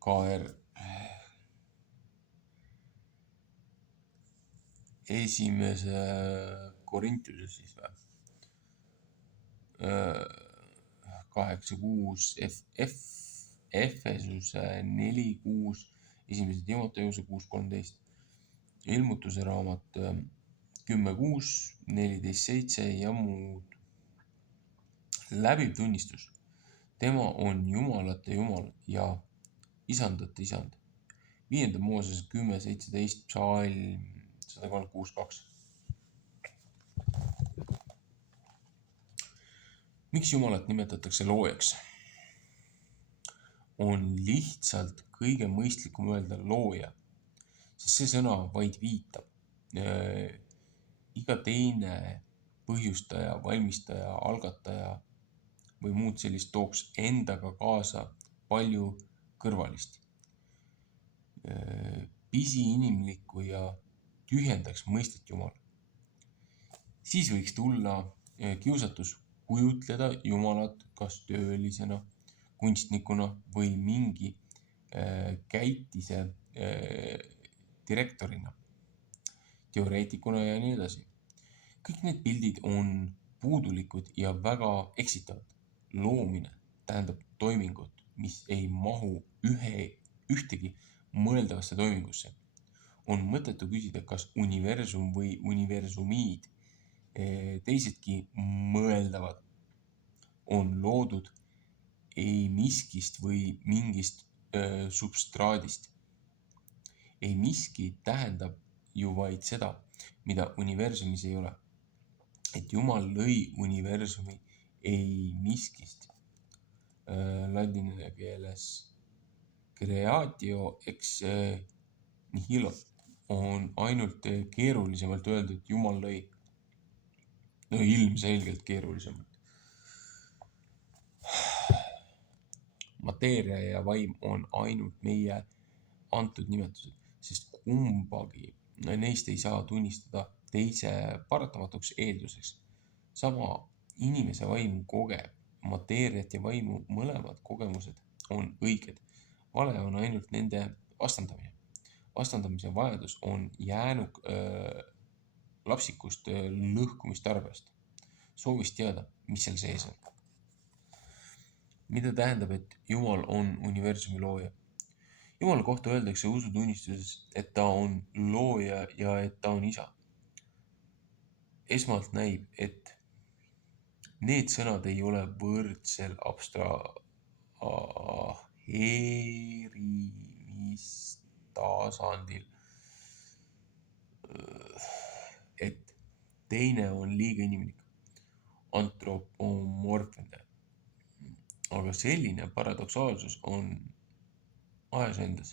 KR esimese Korintuse siis või? 8.6 Efesuse 4.6 esimese Timoteuse 6.13 ilmutuse raamat 10.6 14.7 ja muud. Läbiv tunnistus. Tema on jumalate Jumal ja isandate isand. 5. Mooses 10.17 psalm 136.2. Miks Jumalat nimetatakse loojaks? On lihtsalt kõige mõistlikum öelda looja, sest see sõna vaid viitab. Iga teine põhjustaja, valmistaja, algataja või muud sellist tooks endaga kaasa palju kõrvalist, pisiinimlikku ja tühjendaks mõistet Jumal. Siis võiks tulla kiusatus kujutleda Jumalat kas töölisena, kunstnikuna või mingi käitise direktorina, teoreetikuna ja nii edasi. Kõik need pildid on puudulikud ja väga eksitavad. Loomine tähendab toimingut, mis ei mahu ühtegi mõeldavasse toimingusse. On mõttetu küsida, kas universum või universumiid, teisedki mõeldavad, on loodud ei miskist või mingist substraadist. Ei miski tähendab ju vaid seda, mida universumis ei ole. et Jumal lõi universumi ei miskist. Ladina keeles creatio ex nihilo on ainult keerulisemalt öeldud, Jumal lõi. No ilmselgelt keerulisemalt. Mateeria ja vaim on ainult meie antud nimetused, sest kumbagi neist ei saa tunnistada teise paratamatuks eelduseks. Sama inimese vaim kogeb mateeriat ja vaimu, mõlemad kogemused on õiged. Vale on ainult nende vastandamine. Vastandamise vajadus on jäänuk lapsikust lõhkumistarbest, soovist teada, mis seal sees on. Mida tähendab, et Jumal on universumi looja? Jumala kohta öeldakse usutunnistuses, et ta on looja ja et ta on isa. Esmalt näib, et need sõnad ei ole võrdsel abstraheerimistasandil. Et teine on liiga inimlik, antropomorfne. Aga selline paradoksaalsus on ajas endas.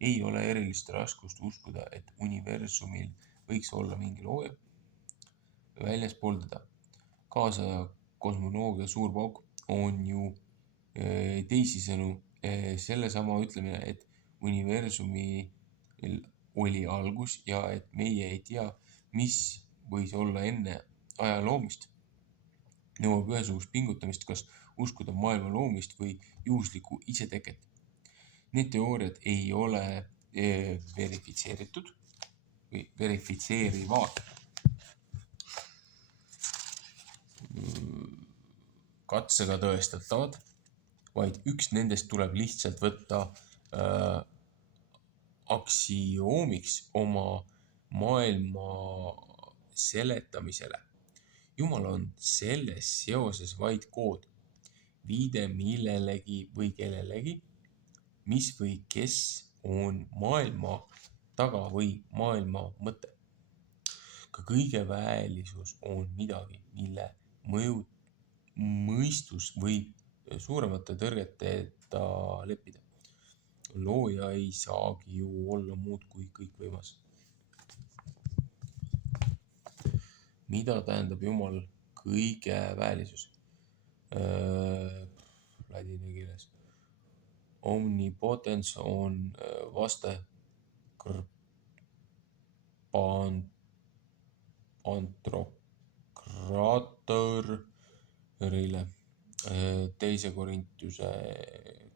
Ei ole erilist raskust uskuda, et universumil võiks olla mingi looja väljaspool teda. Kaasaja kosmoloogia suur pauk on ju teisisõnu sellesama ütlemine, et universumil oli algus ja et meie ei tea, mis võis olla enne aja loomist. Nõuab ühesugust pingutamist, kas uskuda maailma loomist või juhuslikku iseteket. Need teooriad ei ole verifitseeritud või verifitseerivad. Katsega tõestatavad, vaid üks nendest tuleb lihtsalt võtta aksioomiks oma maailma seletamisele. Jumal on selles seoses vaid kood, viide millelegi või kellelegi, mis või kes on maailma taga või maailma mõte. Ka kõige väelisus on midagi, mille mõistus võib suuremate tõrgeteta leppida. Looja ei saagi ju olla muud kui kõikvõimas. Mida tähendab Jumal kõige väelisus? Ladina keeles. Omnipotens on vaste antrokratorile. 2 Korintuse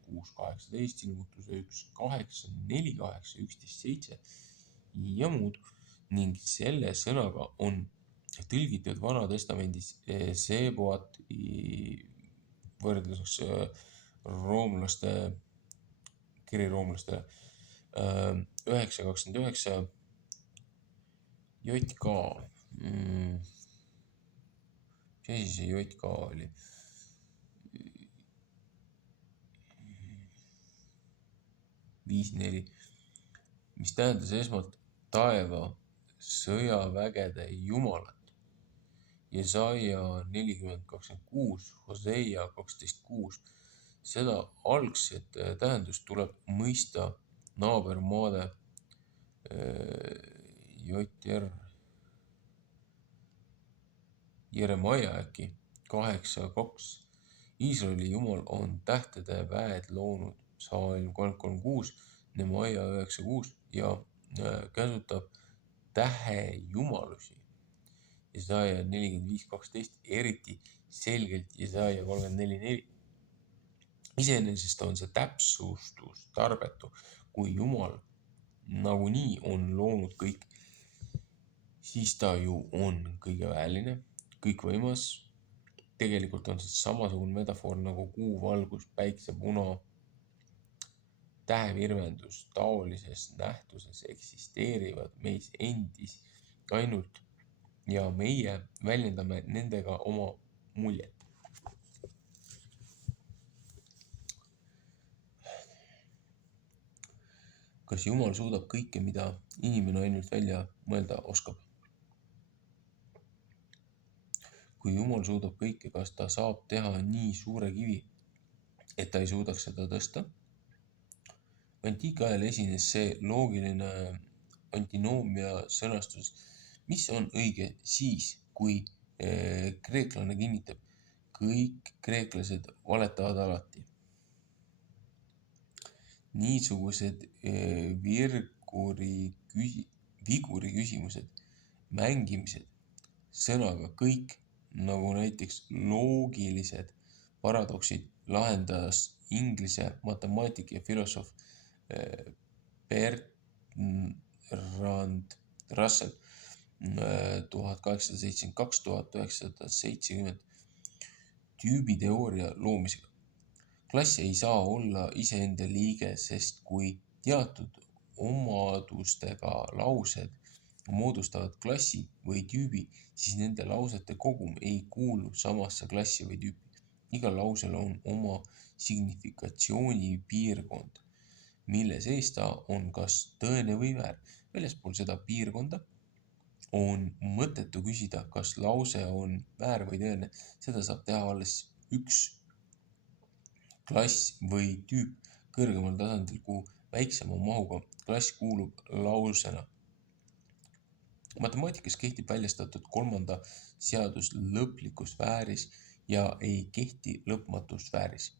6.18, ilmutuse 1.8, 4.8, 11.7 ja muud. Ning selle sõnaga on tõlgitud Vana Testamendis Seboat võrdluseks kiri roomlastele 9.29 JK. Mis asi see JK oli? (5.4), mis tähendas esmalt taeva sõjavägede jumalat. Jesaja 40.26, Hosea 12.6. Seda algset tähendust tuleb mõista naabermaade JR Jeremaia 8.2. Iisraeli jumal on tähtede väed loonud, Psalm 33.6, Nehemaia 9.6 ja käsutab tähejumalusi. Jesaja 45.12, eriti selgelt Jesaja 34.4. Iseenesest on see täpsustus tarbetu, kui Jumal nagunii on loonud kõik, siis ta ju on kõigeväeline, kõikvõimas. Tegelikult on see samasugune metafoor nagu kuu valgus, päiksepuna, tähevirvendus taolises nähtuses eksisteerivad meis endis ainult ja meie väljendame nendega oma muljet. Kas Jumal suudab kõike, mida inimene ainult välja mõelda oskab? Kui Jumal suudab kõike, kas ta saab teha nii suure kivi, et ta ei suudaks seda tõsta? Antiikajal esines see loogiline antinoomia sõnastus, mis on õige siis, kui kreeklane kinnitab, kõik kreeklased valetavad alati. Niisugused viguri küsimused, mängimised sõnaga kõik, nagu näiteks loogilised paradoksid, lahendas inglise matemaatik ja filosoof Bertrand Russell 1872–1970 tüübiteooria loomisega. Klass ei saa olla iseenda liige, sest kui teatud omadustega laused moodustavad klassi või tüübi, siis nende lausete kogum ei kuulu samasse klassi või tüüpi. Igal lausel on oma signifikatsiooni piirkond, mille sees ta on kas tõene või väär. Väljaspool seda piirkonda on mõttetu küsida, kas lause on väär või tõene. Seda saab teha alles üks klass või tüüp kõrgemal tasandil, kuhu väiksema mahuga klass kuulub lausena. Matemaatikas kehtib väljastatud kolmanda seadus lõplikus sfääris ja ei kehti lõpmatus sfääris.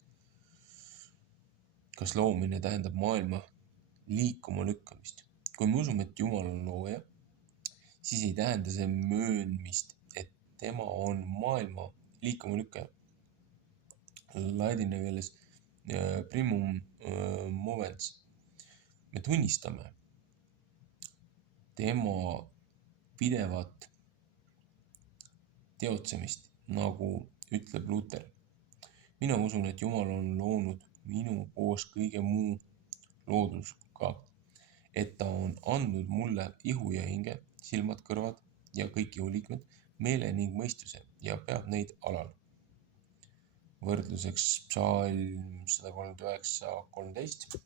Kas loomine tähendab maailma liikuma lükkamist? Kui me usume, et Jumal on looja, siis ei tähenda see möönmist, et tema on maailma liikuma lükkaja. Ladina keeles primum movens. Me tunnistame tema pidevat teotsemist, nagu ütleb Luther. Mina usun, et Jumal on loonud minu koos kõige muu loodusega, et ta on andnud mulle ihu ja hinge, silmad, kõrvad ja kõik ihuliikmed, meele ning mõistuse ja peab neid alal. Võrdluseks Psalm 139:13.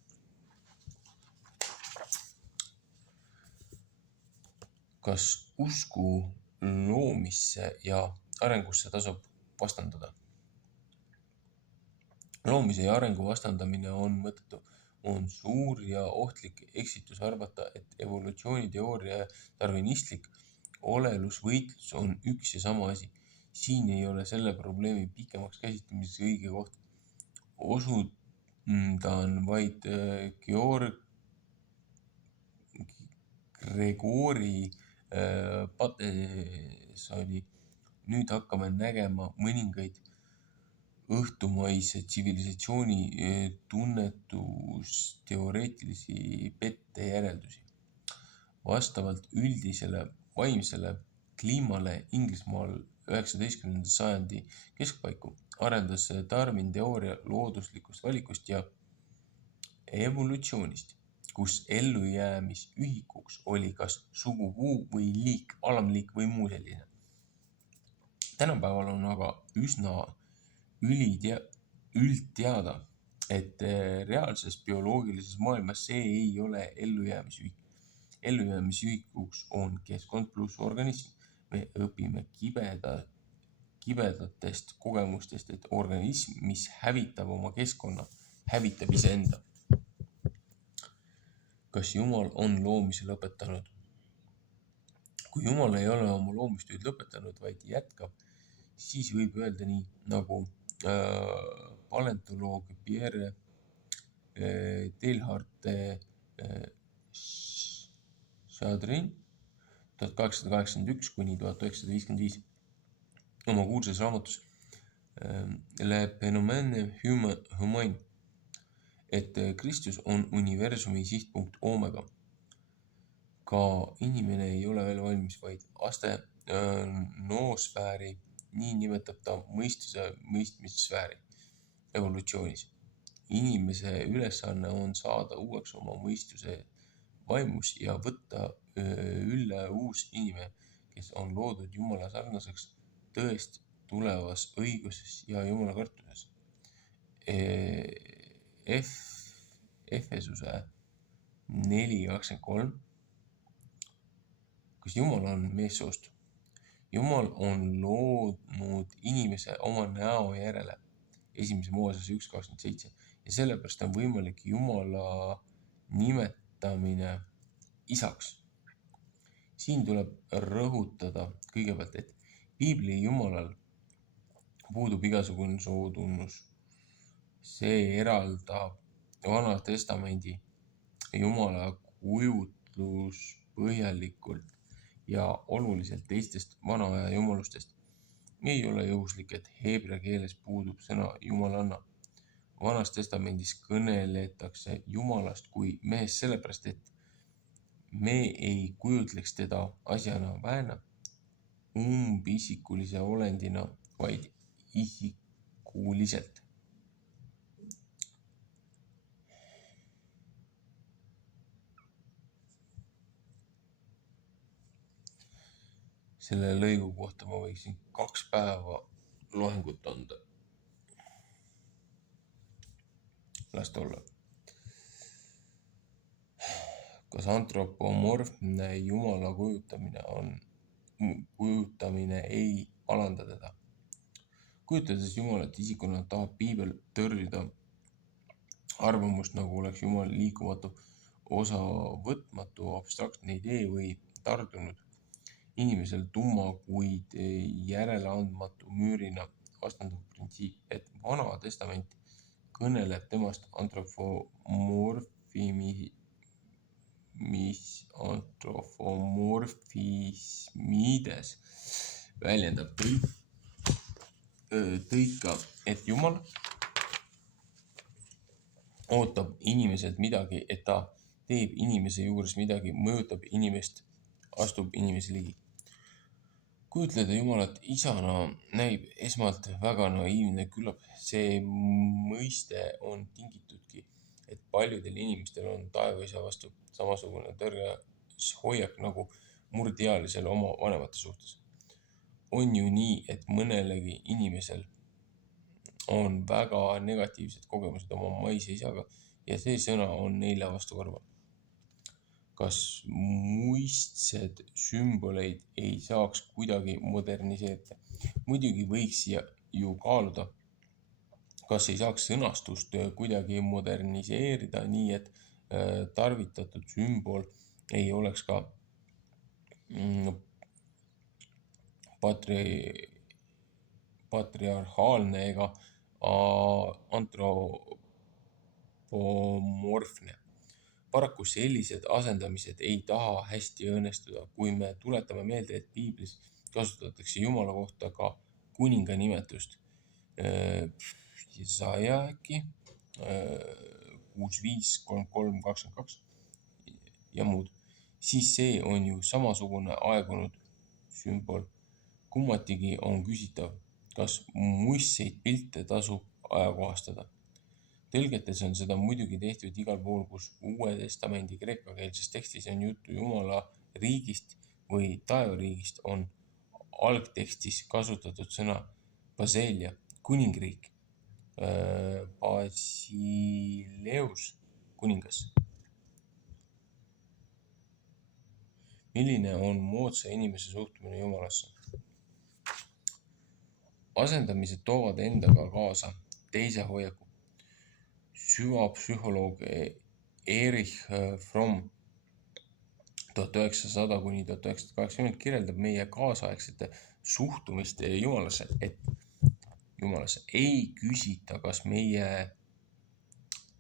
Kas usku loomisse ja arengusse tasub vastandada? Loomise ja arengu vastandamine on mõttetu. On suur ja ohtlik eksitus arvata, et evolutsiooniteooria ja darwinistlik olelusvõitlus on üks ja sama asi. Siin ei ole selle probleemi pikemaks käsitlemiseks õige koht. Osutan vaid Gregori Patesoni. Nüüd hakkame nägema mõningaid õhtumaise tsivilisatsiooni tunnetusteoreetilisi pettejäreldusi. Vastavalt üldisele vaimsele kliimale Inglismaal 19. sajandi keskpaiku arendas Darwin teooria looduslikust valikust ja evolutsioonist, kus ellujäämisühikuks oli kas sugupuu või liik, alamliik või muu selline. Tänapäeval on aga üsna üldteada, et reaalses bioloogilises maailmas see ei ole ellujäämisühik. Ellujäämisühikuks on keskkond pluss organism. Me õpime kibedatest kogemustest, et organism, mis hävitab oma keskkonna, hävitab iseenda. Kas Jumal on loomise lõpetanud? Kui Jumal ei ole oma loomistööd lõpetanud, vaid jätkab, siis võib öelda nii, nagu paleontoloog Pierre Teilhard Chardin 1881–1955 oma kuulsas raamatus Le Phénomène Humain, et Kristus on universumi sihtpunkt oomega. Ka inimene ei ole veel valmis, vaid aste noosfääri, nii nimetab ta mõistmissfääri evolutsioonis. Inimese ülesanne on saada uueks oma mõistuse vaimus ja võtta üle uus inimene, kes on loodud Jumala sarnaseks tõest tulevas õiguses ja Jumala kartuses. Efesuse 4:23. Kas Jumal on meessoost? Jumal on loonud inimese oma näo järele, 1. Moosese 1.27, ja sellepärast on võimalik Jumala nimetamine isaks. Siin tuleb rõhutada kõigepealt, et piibli Jumalal puudub igasugune sootunnus. See eraldab Vana Testamendi Jumala kujutlus põhjalikult ja oluliselt teistest vana aja jumalustest. Ei ole juhuslik, et heebrea keeles puudub sõna jumalanna. Vanas Testamendis kõneletakse Jumalast kui mehest sellepärast, et me ei kujutleks teda asjana väena, umbisikulise olendina, vaid isikuliselt. Selle lõigu kohta ma võiksin 2 päeva loengut anda. Las ta olla. Kas antropomorfne Jumala kujutamine ei alanda teda? Kujutades Jumalat isikuna tahab piibel tõrjuda arvamust, nagu oleks Jumal liikumatu, osavõtmatu, abstraktne idee või tardunud inimesel tumma, kuid järeleandmatu müürina vastanduv printsiip, et Vana Testament kõneleb temast antrofomorfismides, väljendab tõika, et Jumal ootab inimeselt midagi, et ta teeb inimese juures midagi, mõjutab inimest, astub inimese ligi. Kujutleda Jumalat isana näib esmalt väga naiivne, küllap see mõiste on tingitudki, et paljudel inimestel on taevaisa vastu samasugune tõrges hoiak nagu murdealisel oma vanemate suhtes. On ju nii, et mõnelegi inimesel on väga negatiivsed kogemused oma maise isaga ja see sõna on neile vastukarva. Kas muistsed sümboleid ei saaks kuidagi moderniseerida? Muidugi võiks ju kaaluda, kas ei saaks sõnastust kuidagi moderniseerida nii, et tarvitatud sümbol ei oleks ka patriarhaalne ega antropomorfne. Paraku sellised asendamised ei taha hästi õnnestuda, kui me tuletame meelde, et piiblis kasutatakse Jumala kohta ka kuninga nimetust. Jesaja äkki, 6.5, 3.3, 22 ja muud. Siis see on ju samasugune aegunud sümbol. Kummatigi on küsitav, kas muistseid pilte tasub ajakohastada. Tõlgetes on seda muidugi tehtud igal pool, kus Uue Testamendi kreekakeelses tekstis on juttu Jumala riigist või taevariigist, on algtekstis kasutatud sõna baselia, kuningriik, basileus, kuningas. Milline on moodsa inimese suhtumine Jumalasse? Asendamised toovad endaga kaasa teise hoiaku. Süvapsühholoog Erich Fromm 1900–1980 kirjeldab meie kaasaegsete suhtumist Jumalasse, et Jumalasse ei küsita, kas meie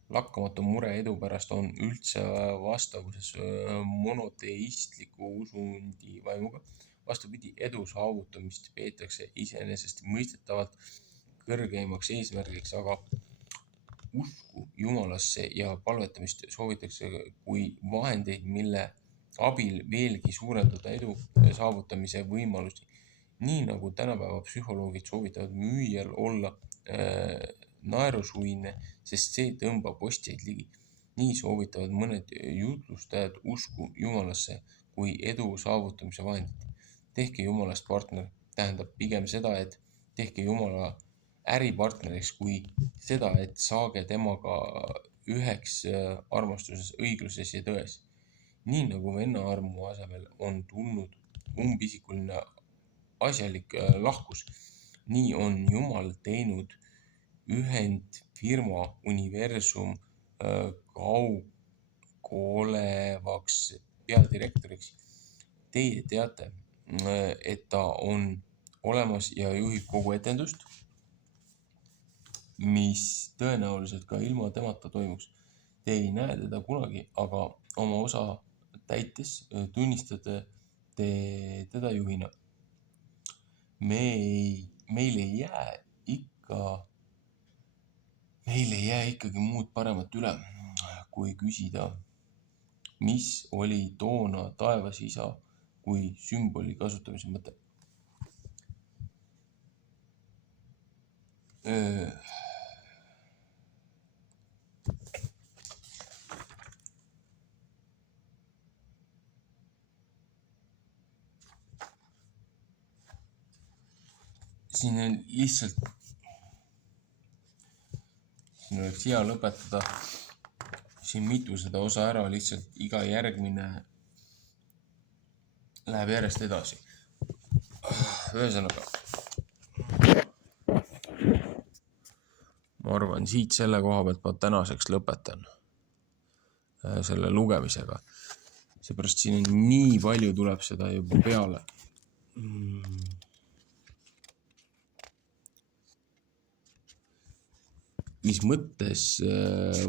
lakkamatu mure edu pärast on üldse vastavuses monoteistliku usundi vaimuga. Vastupidi, edu saavutamist peetakse iseenesest mõistetavalt kõrgeimaks eesmärgiks, aga usku Jumalasse ja palvetamist soovitakse kui vahendeid, mille abil veelgi suurendada edu saavutamise võimalusi. Nii nagu tänapäeva psühholoogid soovitavad müüjal olla naerusuine, sest see tõmbab ostjaid ligi. Nii soovitavad mõned jutlustajad usku Jumalasse kui edu saavutamise vahendit. Tehke Jumalast partner tähendab pigem seda, et tehke Jumala äripartneriks kui seda, et saage temaga üheks armastuses, õigluses ja tões. Nii nagu venna armu asemel on tulnud umbisikuline asjalik lahkus. Nii on Jumal teinud ühendfirma universum kaugolevaks peadirektoriks. Teie teate, et ta on olemas ja juhib kogu etendust, mis tõenäoliselt ka ilma temata toimuks. Te ei näe teda kunagi, aga oma osa täites tunnistate te teda juhina. Meil ei jää ikkagi muud paremat üle, kui küsida, mis oli toona taevas isa kui sümboli kasutamise mõte. Siin on lihtsalt, siin oleks hea lõpetada siin mitu seda osa ära, lihtsalt iga järgmine läheb järjest edasi. Ühesõnaga, ma arvan, siit selle koha pealt ma tänaseks lõpetan selle lugemisega. Seepärast siin on nii palju tuleb seda juba peale. Mis mõttes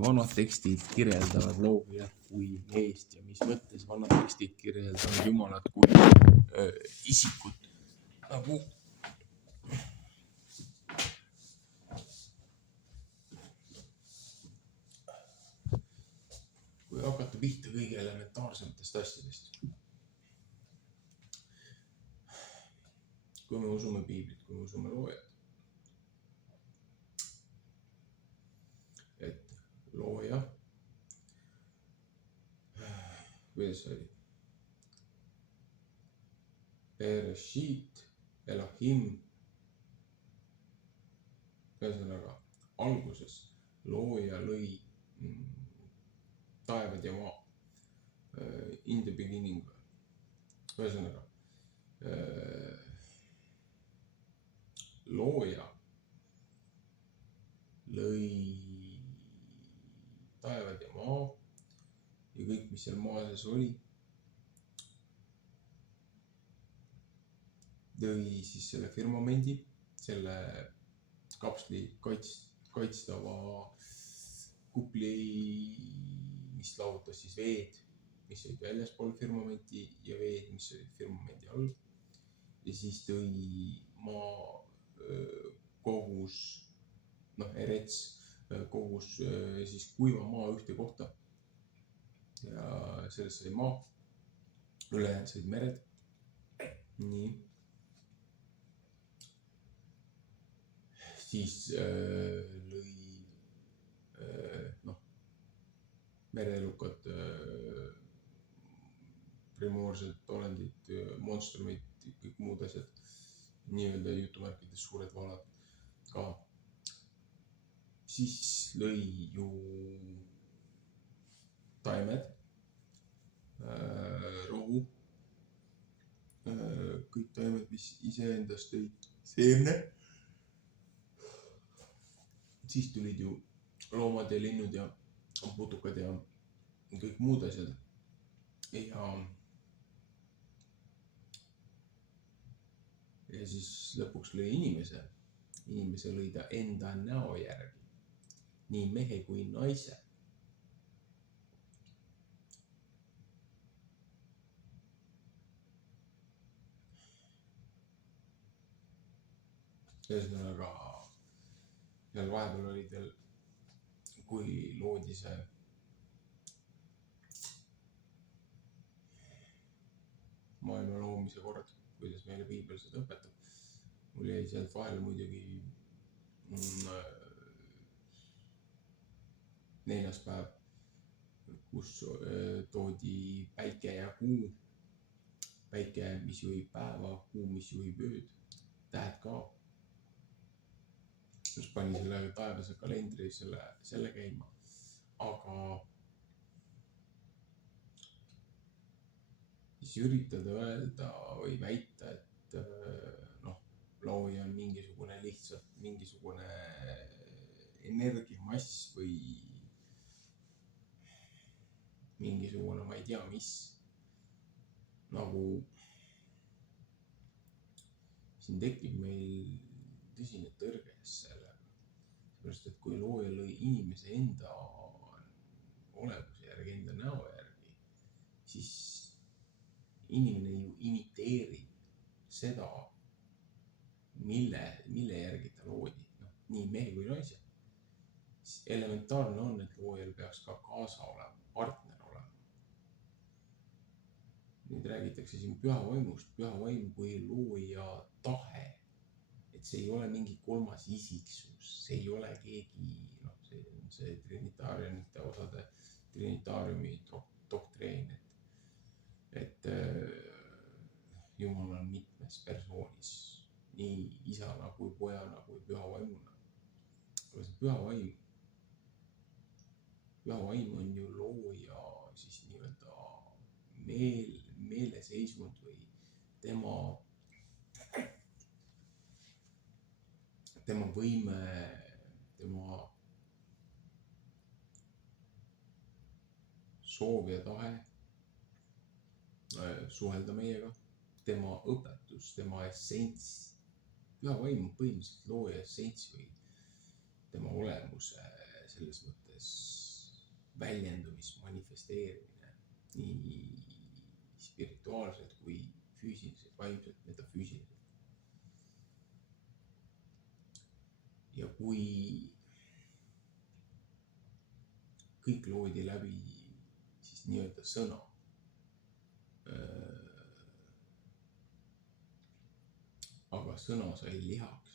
vanad tekstid kirjeldavad loojat kui meest ja mis mõttes vanad tekstid kirjeldavad Jumalat kui isikut. Nagu kui hakata pihta kõige elementaarsematest asjadest. Kui me usume piiblit, kui me usume loojat, et looja, kuidas oli? Bereshit, Elohim, ühesõnaga alguses looja lõi taevad ja maa, in the beginning. Ühesõnaga, looja lõi taevad ja maa ja kõik, mis seal maa sees oli, tõi siis selle firmamendi, selle kapsli kaitstava kupli, mis lahutas siis veed, mis olid väljaspool firmamenti ja veed, mis olid firmamendi all. Ja siis tõi maa kogus, erets kogus siis kuiva maa ühte kohta. Ja sellest sai maa, ülejäänud said mered. Nii. Siis lõi mereelukad, primoorsed olendid, monstrumid, kõik muud asjad, nii-öelda jutumärkides suured valad ka. Siis lõi ju taimed, rohu, kõik taimed, mis iseendast tõid seemne. Siis tulid ju loomad ja linnud ja putukad ja kõik muud asjad. Ja siis lõpuks lõi inimese. Inimese lõi ta enda näo järgi. Nii mehe kui naise. Ühesõnaga, seal vahepeal oli teil, kui loodi see maailma loomise kord, kuidas meile piibel seda õpetab. Mul jäi sealt vahel muidugi neljaspäev, kus toodi päike ja kuu. Päike, mis juhib päeva, kuu, mis juhib ööd, tähed ka. Just pani selle taevase kalendri selle käima. Aga siis üritada öelda või väita, et looja on lihtsalt mingisugune energiamass või mingisugune, ma ei tea mis, nagu siin tekib meil tõsine tõrge sellega. Seepärast, et kui looja lõi inimese enda olemuse järgi, enda näo järgi, siis inimene ju imiteerib seda, mille järgi ta loodi. Nii mehe kui naise. Elementaarne on, et loojal peaks ka kaasa olema, partner olema. Nüüd räägitakse siin pühavaimust, pühavaim kui looja tahe. Et see ei ole mingi kolmas isiksus, see ei ole keegi, see on see trinitaarianite osade trinitaariumi doktreen, et Jumal on mitmes persoonis, nii isana kui pojana kui pühavaimuna. Aga see pühavaim on ju looja siis nii-öelda meeleseisund või tema võime, tema soov ja tahe suhelda meiega, tema õpetus, tema essents. Pühavaim on põhimõtteliselt looja essents või tema olemuse selles mõttes väljendumis, manifesteerimine nii spirituaalselt kui füüsiliselt, vaimselt, metafüüsiliselt. Ja kui kõik loodi läbi siis nii-öelda sõna, aga sõna sai lihaks,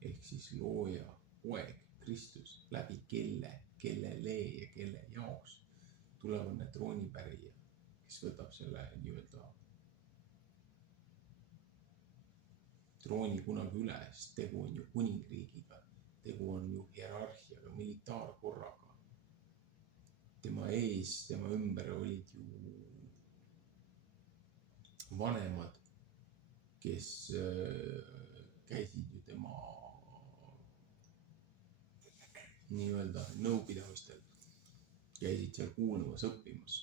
ehk siis looja poeg Kristus, läbi kellele ja kelle jaoks tulevane troonipärija, kes võtab selle nii-öelda trooni kunagi üle, sest tegu on ju kuningriigiga, tegu on ju hierarhiaga, militaarkorraga. Tema ees, tema ümber olid ju vanemad, kes käisid ju tema nii-öelda nõupidamistel, käisid seal kuulmas, õppimas,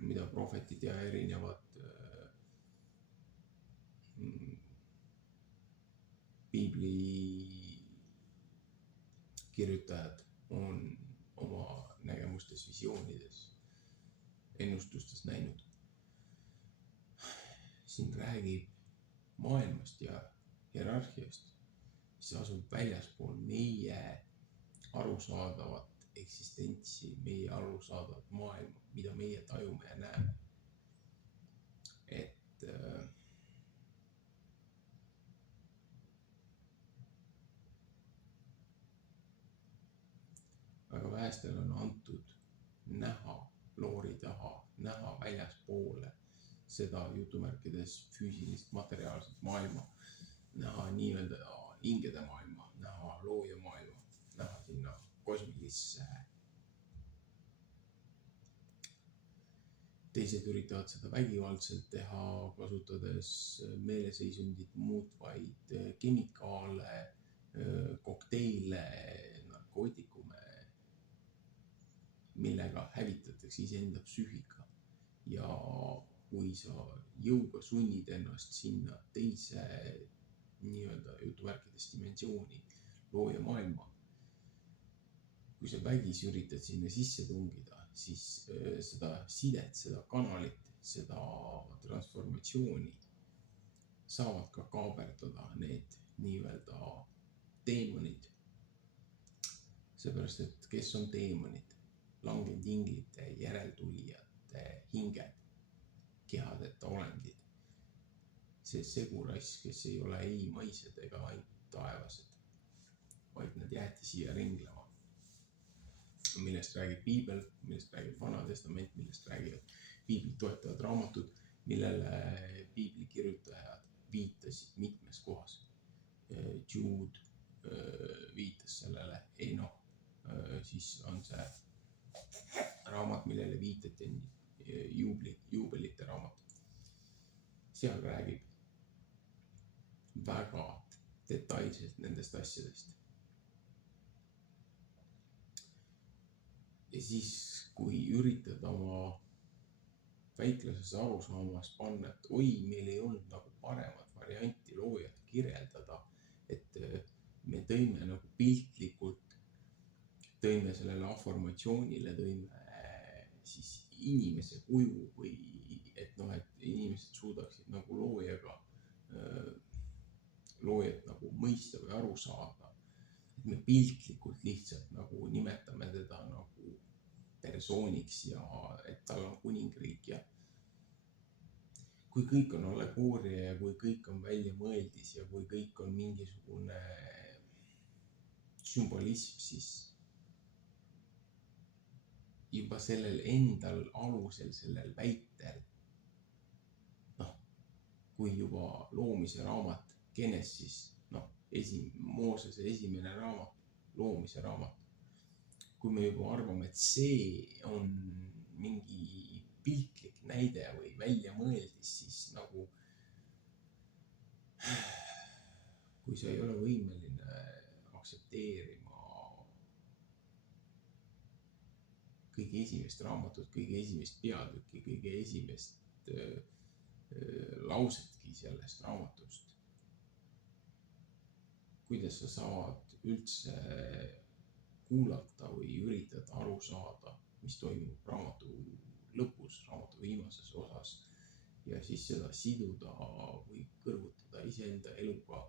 mida prohvetid ja erinevad piibli kirjutajad on oma nägemustes, visioonides, ennustustes näinud. Siin räägib maailmast ja hierarhiast, mis asub väljaspool meie arusaadavat eksistentsi, meie arusaadavat maailma, mida meie tajume ja näeme. Et väga vähestel on antud näha loori taha, näha väljaspoole seda jutumärkides füüsilist materiaalset maailma, näha nii-öelda hingede maailma, näha looja maailma, näha sinna kosmilisse. Teised üritavad seda vägivaldselt teha, kasutades meeleseisundit muutvaid kemikaale, kokteile, narkootikume, millega hävitatakse iseenda psüühika. Ja kui sa jõuga sunnid ennast sinna teise nii-öelda jutumärkides dimensiooni, looja maailma, kui sa vägis üritad sinna sisse tungida, siis seda sidet, seda kanalit, seda transformatsiooni saavad ka kaaberdada need nii-öelda teemonid. Seepärast, et kes on teemonid? Langenud inglite, järeltulijate hinged, kehadeta olendid. See segurass, kes ei ole ei maised ega ainult taevased, vaid nad jäeti siia ringlema. Millest räägib piibel, millest räägib Vana Testament, millest räägivad piiblit toetavad raamatud, millele piibli kirjutajad viitasid mitmes kohas. Jude viitas sellele, siis on see raamat, millele viitati, juubelite raamat. seal räägib väga detailselt nendest asjadest. Ja siis, kui üritada oma väikluses arusaamas panna, et oi, meil ei olnud nagu paremat varianti loojat kirjeldada, et me tõime nagu piltlikult, tõime sellele aformatsioonile, tõime siis inimese kuju või et noh, et inimesed suudaksid nagu loojat nagu mõista või aru saada. Et me piltlikult lihtsalt nagu nimetame teda nagu persooniks ja et tal on kuningriik ja kui kõik on allegooria ja kui kõik on väljamõeldis ja kui kõik on mingisugune sümbolism, siis juba sellel endal alusel, sellel väitel, noh, kui juba loomise raamat, Genesis, noh, Moosese esimene raamat, loomise raamat, kui me juba arvame, et see on mingi piltlik näide või väljamõeldis, siis nagu kui sa ei ole võimeline aktsepteerima kõige esimest raamatut, kõige esimest peatükki, kõige esimest lausetki sellest raamatust, kuidas sa saad üldse kuulata või üritada aru saada, mis toimub raamatu lõpus, raamatu viimases osas ja siis seda siduda või kõrvutada iseenda eluga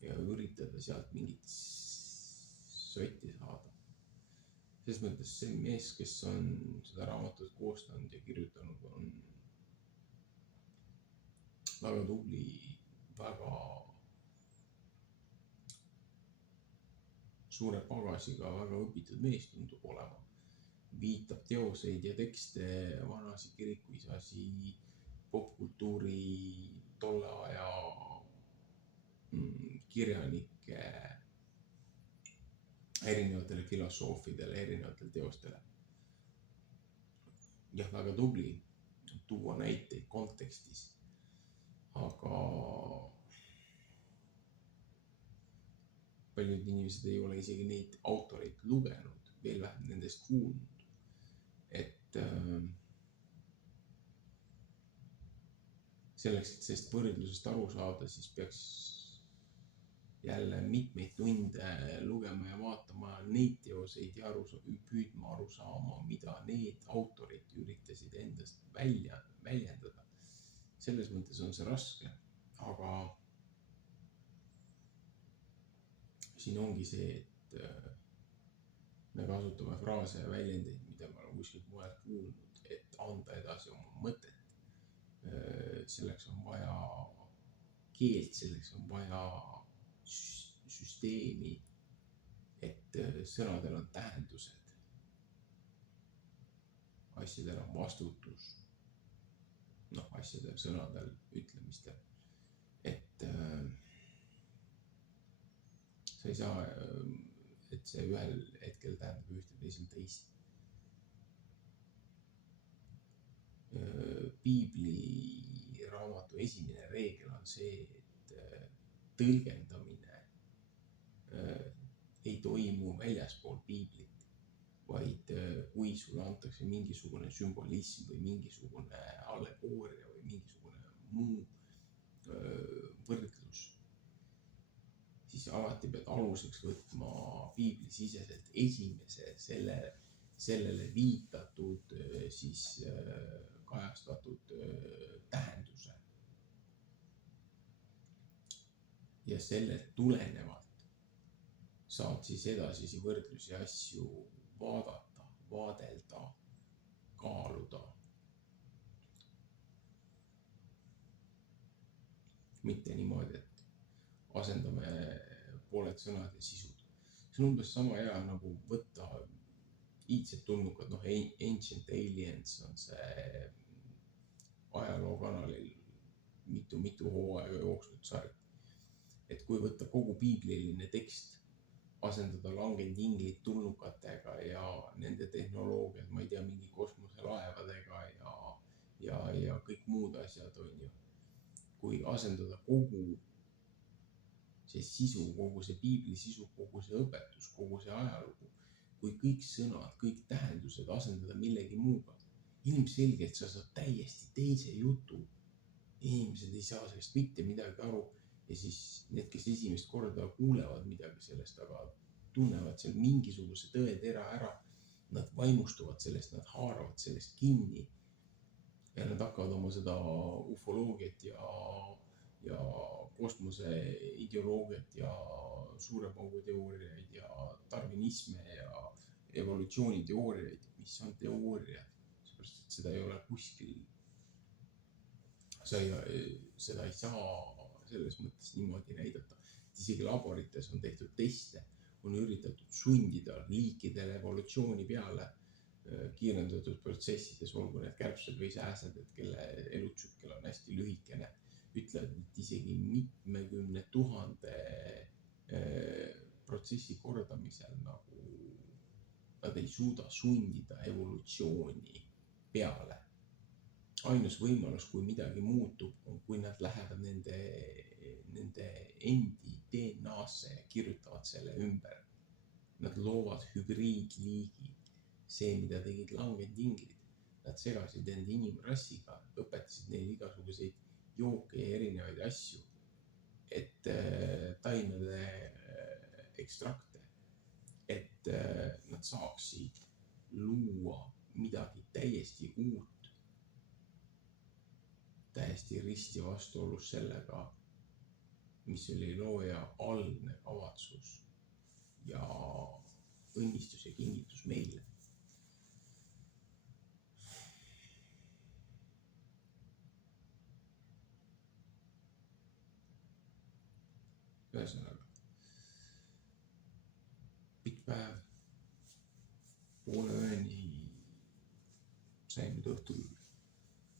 ja üritada sealt mingit sotti saada. Selles mõttes see mees, kes on seda raamatut koostanud ja kirjutanud, on väga tubli, väga suure pagasiga, väga õpitud mees tundub olema. Viitab teoseid ja tekste, vanasi kirikuisasi, popkultuuri, tolle aja kirjanike, erinevatele filosoofidele, erinevatele teostele. Jah, väga tubli tuua näiteid kontekstis, aga paljud inimesed ei ole isegi neid autoreid lugenud, veel vähem nendest kuulnud. Et selleks, et sellest võrdlusest aru saada, siis peaks jälle mitmeid tunde lugema ja vaatama neid teoseid ja püüdma aru saama, mida need autorid üritasid endast väljendada. Selles mõttes on see raske, aga siin ongi see, et me kasutame fraase ja väljendeid, mida me oleme kuskilt mujalt kuulnud, et anda edasi oma mõtet. Selleks on vaja keelt, selleks on vaja süsteemi, et sõnadel on tähendused, asjadel on vastutus, noh, asjadel, sõnadel, ütlemistel, et sa ei saa, et see ühel hetkel tähendab ühte, teisel teist. Piibli raamatu esimene reegel on see, et tõlgendamine ei toimu väljaspool piiblit, vaid kui sulle antakse mingisugune sümbolism või mingisugune allegooria või mingisugune muu võrdlus, siis alati pead aluseks võtma piiblisiseselt esimese sellele viitatud siis kajastatud tähenduse. Ja sellelt tulenevalt saad siis edasisi võrdlusi asju vaadata, vaadelda, kaaluda. Mitte niimoodi, et asendame pooled sõnad ja sisud. See on umbes sama hea nagu võtta iidsed tulnukad, noh, Ancient Aliens on see ajalookanalil mitu hooaega jooksnud sari. Et kui võtta kogu piibliline tekst, asendada langenud inglid tulnukatega ja nende tehnoloogiad, ma ei tea, mingi kosmoselaevadega ja kõik muud asjad, on ju. kui asendada kogu see sisu, kogu see piibli sisu, kogu see õpetus, kogu see ajalugu, kui kõik sõnad, kõik tähendused asendada millegi muuga, ilmselgelt sa saad täiesti teise jutu. Inimesed ei saa sellest mitte midagi aru ja siis need, kes esimest korda kuulevad midagi sellest, aga tunnevad seal mingisuguse tõetera ära, nad vaimustuvad sellest, nad haaravad sellest kinni ja nad hakkavad oma seda ufoloogiat ja kosmose ideoloogiat ja suurepauguteooriaid ja darwinisme ja evolutsiooniteooriaid, mis on teooriad, seepärast et seda ei ole kuskil, seda ei saa selles mõttes niimoodi näidata. Isegi laborites on tehtud teste, on üritatud sundida liikidele evolutsiooni peale kiirendatud protsessides, olgu need kärbsed või sääsed, et kelle elutsükkel on hästi lühikene, ütlevad, et isegi mitmekümne 1000 protsessi kordamisel nagu nad ei suuda sundida evolutsiooni peale. Ainus võimalus, kui midagi muutub, on kui nad lähevad nende endi DNA-sse ja kirjutavad selle ümber. Nad loovad hübriidliigi. See, mida tegid langendinglid, nad segasid enda inimrassiga, õpetasid neile igasuguseid jooke ja erinevaid asju, et taimede ekstrakte, et nad saaksid luua midagi täiesti uut, täiesti risti vastuolus sellega, mis oli looja algne kavatsus ja õnnistus ja kingitus meile. Ühesõnaga, pikk päev, poole ööni sain nüüd õhtul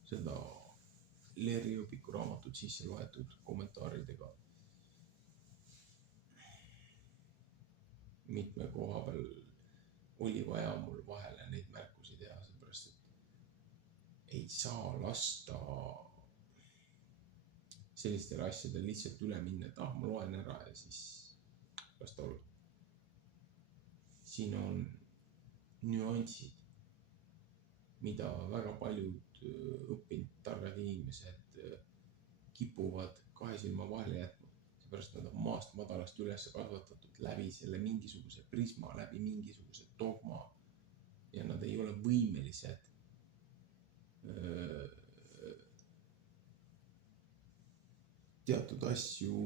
seda Leri Õpiku raamatut sisse loetud kommentaaridega. Mitme koha peal oli vaja mul vahele neid märkusi teha, seepärast et ei saa lasta sellistele asjadel lihtsalt üle minna, et ma loen ära ja siis las ta olla. Siin on nüansid, mida väga paljud õppinud targad inimesed kipuvad kahe silma vahele jätma, seepärast nad on maast madalast üles kasvatatud läbi selle mingisuguse prisma, läbi mingisuguse dogma ja nad ei ole võimelised teatud asju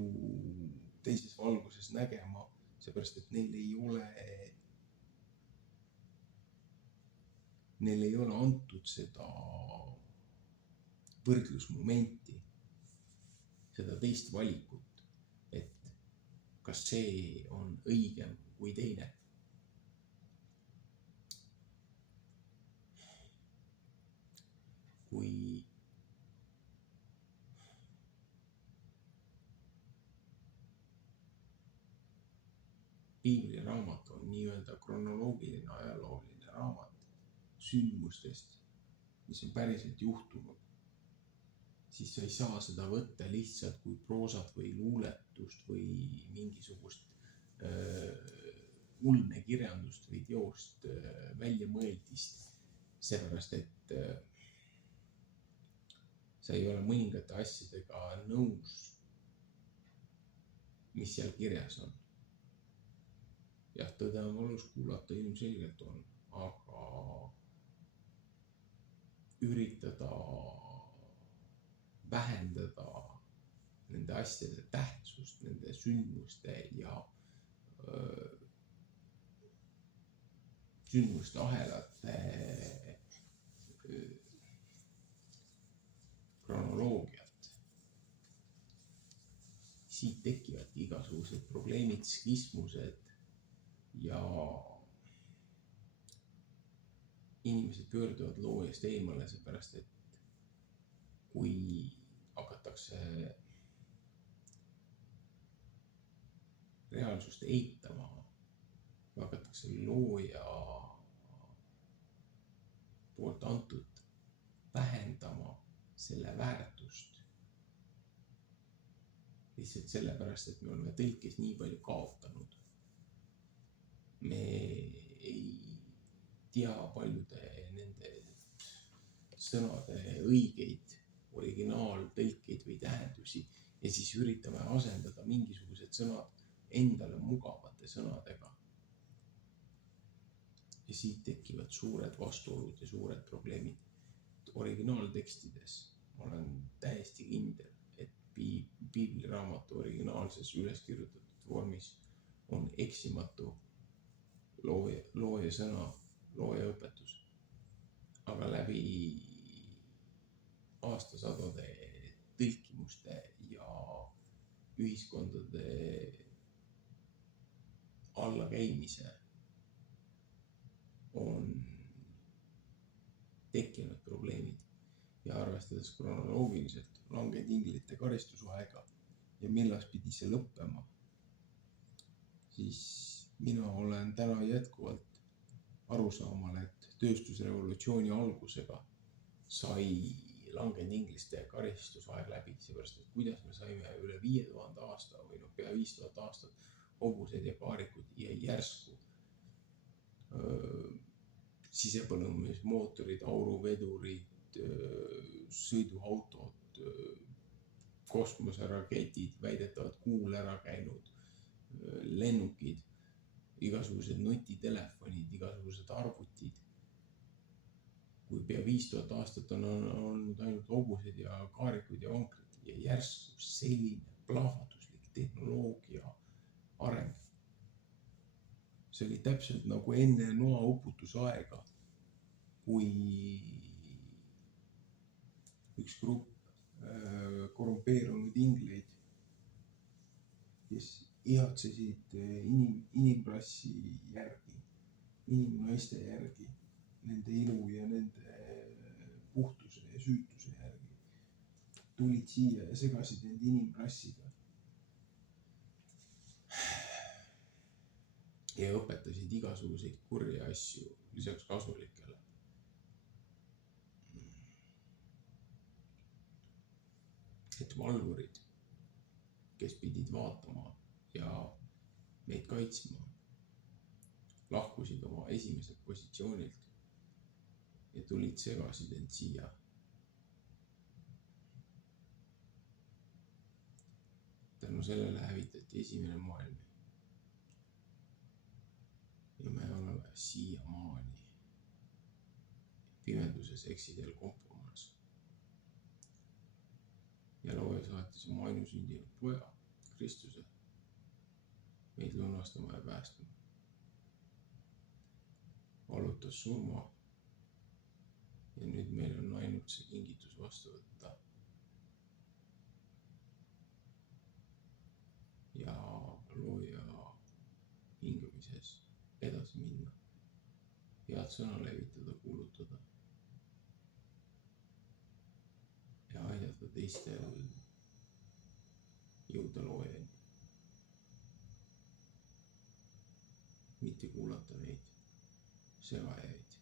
teises valguses nägema, seepärast et neil ei ole antud seda võrdlusmomenti, seda teist valikut, et kas see on õigem kui teine. Kui piibliraamat on nii-öelda kronoloogiline ajalooline raamat sündmustest, mis on päriselt juhtunud, siis sa ei saa seda võtta lihtsalt kui proosat või luuletust või mingisugust ulmekirjandust või teost väljamõeldist, seepärast et sa ei ole mõningate asjadega nõus, mis seal kirjas on. Jah, tõde on valus kuulata, ilmselgelt on, aga üritada vähendada nende asjade tähtsust, nende sündmuste ja sündmuste ahelate kronoloogiat. Siit tekivadki igasugused probleemid, skismused ja inimesed pöörduvad loo eest eemale, seepärast et kui hakatakse reaalsust eitama, kui hakatakse looja poolt antud vähendama selle väärtust, lihtsalt sellepärast, et me oleme tõlkes nii palju kaotanud. Me ei tea paljude nende sõnade õigeid originaaltõlkeid või tähendusi ja siis üritame asendada mingisugused sõnad endale mugavate sõnadega. Ja siit tekivad suured vastuolud ja suured probleemid. Originaaltekstides ma olen täiesti kindel, et piibliraamatu originaalses üles kirjutatud vormis on eksimatu looja sõna, looja õpetus. Aga läbi aastasadade tõlkimuste ja ühiskondade allakäimise on tekkinud probleemid ja arvestades kronoloogiliselt langetinglite karistusaega ja millas pidi see lõppema, siis mina olen täna jätkuvalt arusaamal, et tööstusrevolutsiooni algusega sai langetingliste karistusaeg läbi, seepärast, et kuidas me saime üle 5000 aasta või pea 5000 aastat hobused ja kaarikud ja järsku sisepõlemismootorid, auruvedurid, sõiduautod, kosmoseraketid, väidetavad kuul ära käinud, lennukid, igasugused nutitelefonid, igasugused arvutid. Kui pea 5000 aastat on olnud ainult hobused ja kaarikud ja vankrid ja järsku selline plahvatuslik tehnoloogia areng. See oli täpselt nagu enne noauputusaega, kui üks grupp korrumpeerunud ingleid, kes ihatsesid inimrassi järgi, inimnaiste järgi, nende ilu ja nende puhtuse ja süütuse järgi, tulid siia ja segasid end inimrassiga. Ja õpetasid igasuguseid kurje asju lisaks kasulikele. Et valvurid, kes pidid vaatama ja meid kaitsma, lahkusid oma esimeselt positsioonilt ja tulid segasid end siia. Tänu sellele hävitati esimene maailm. Ja me oleme siiamaani pimeduses eksidel kompumas. Ja looja saatis oma ainusündinud poja, Kristuse, meid lunastama ja päästma. Valutas surma ja nüüd meil on ainult see kingitus vastu võtta. Ja looja hingamises edasi minna, head sõna levitada, kuulutada ja aidata teistel jõuda loojani. Mitte kuulata neid segajaid.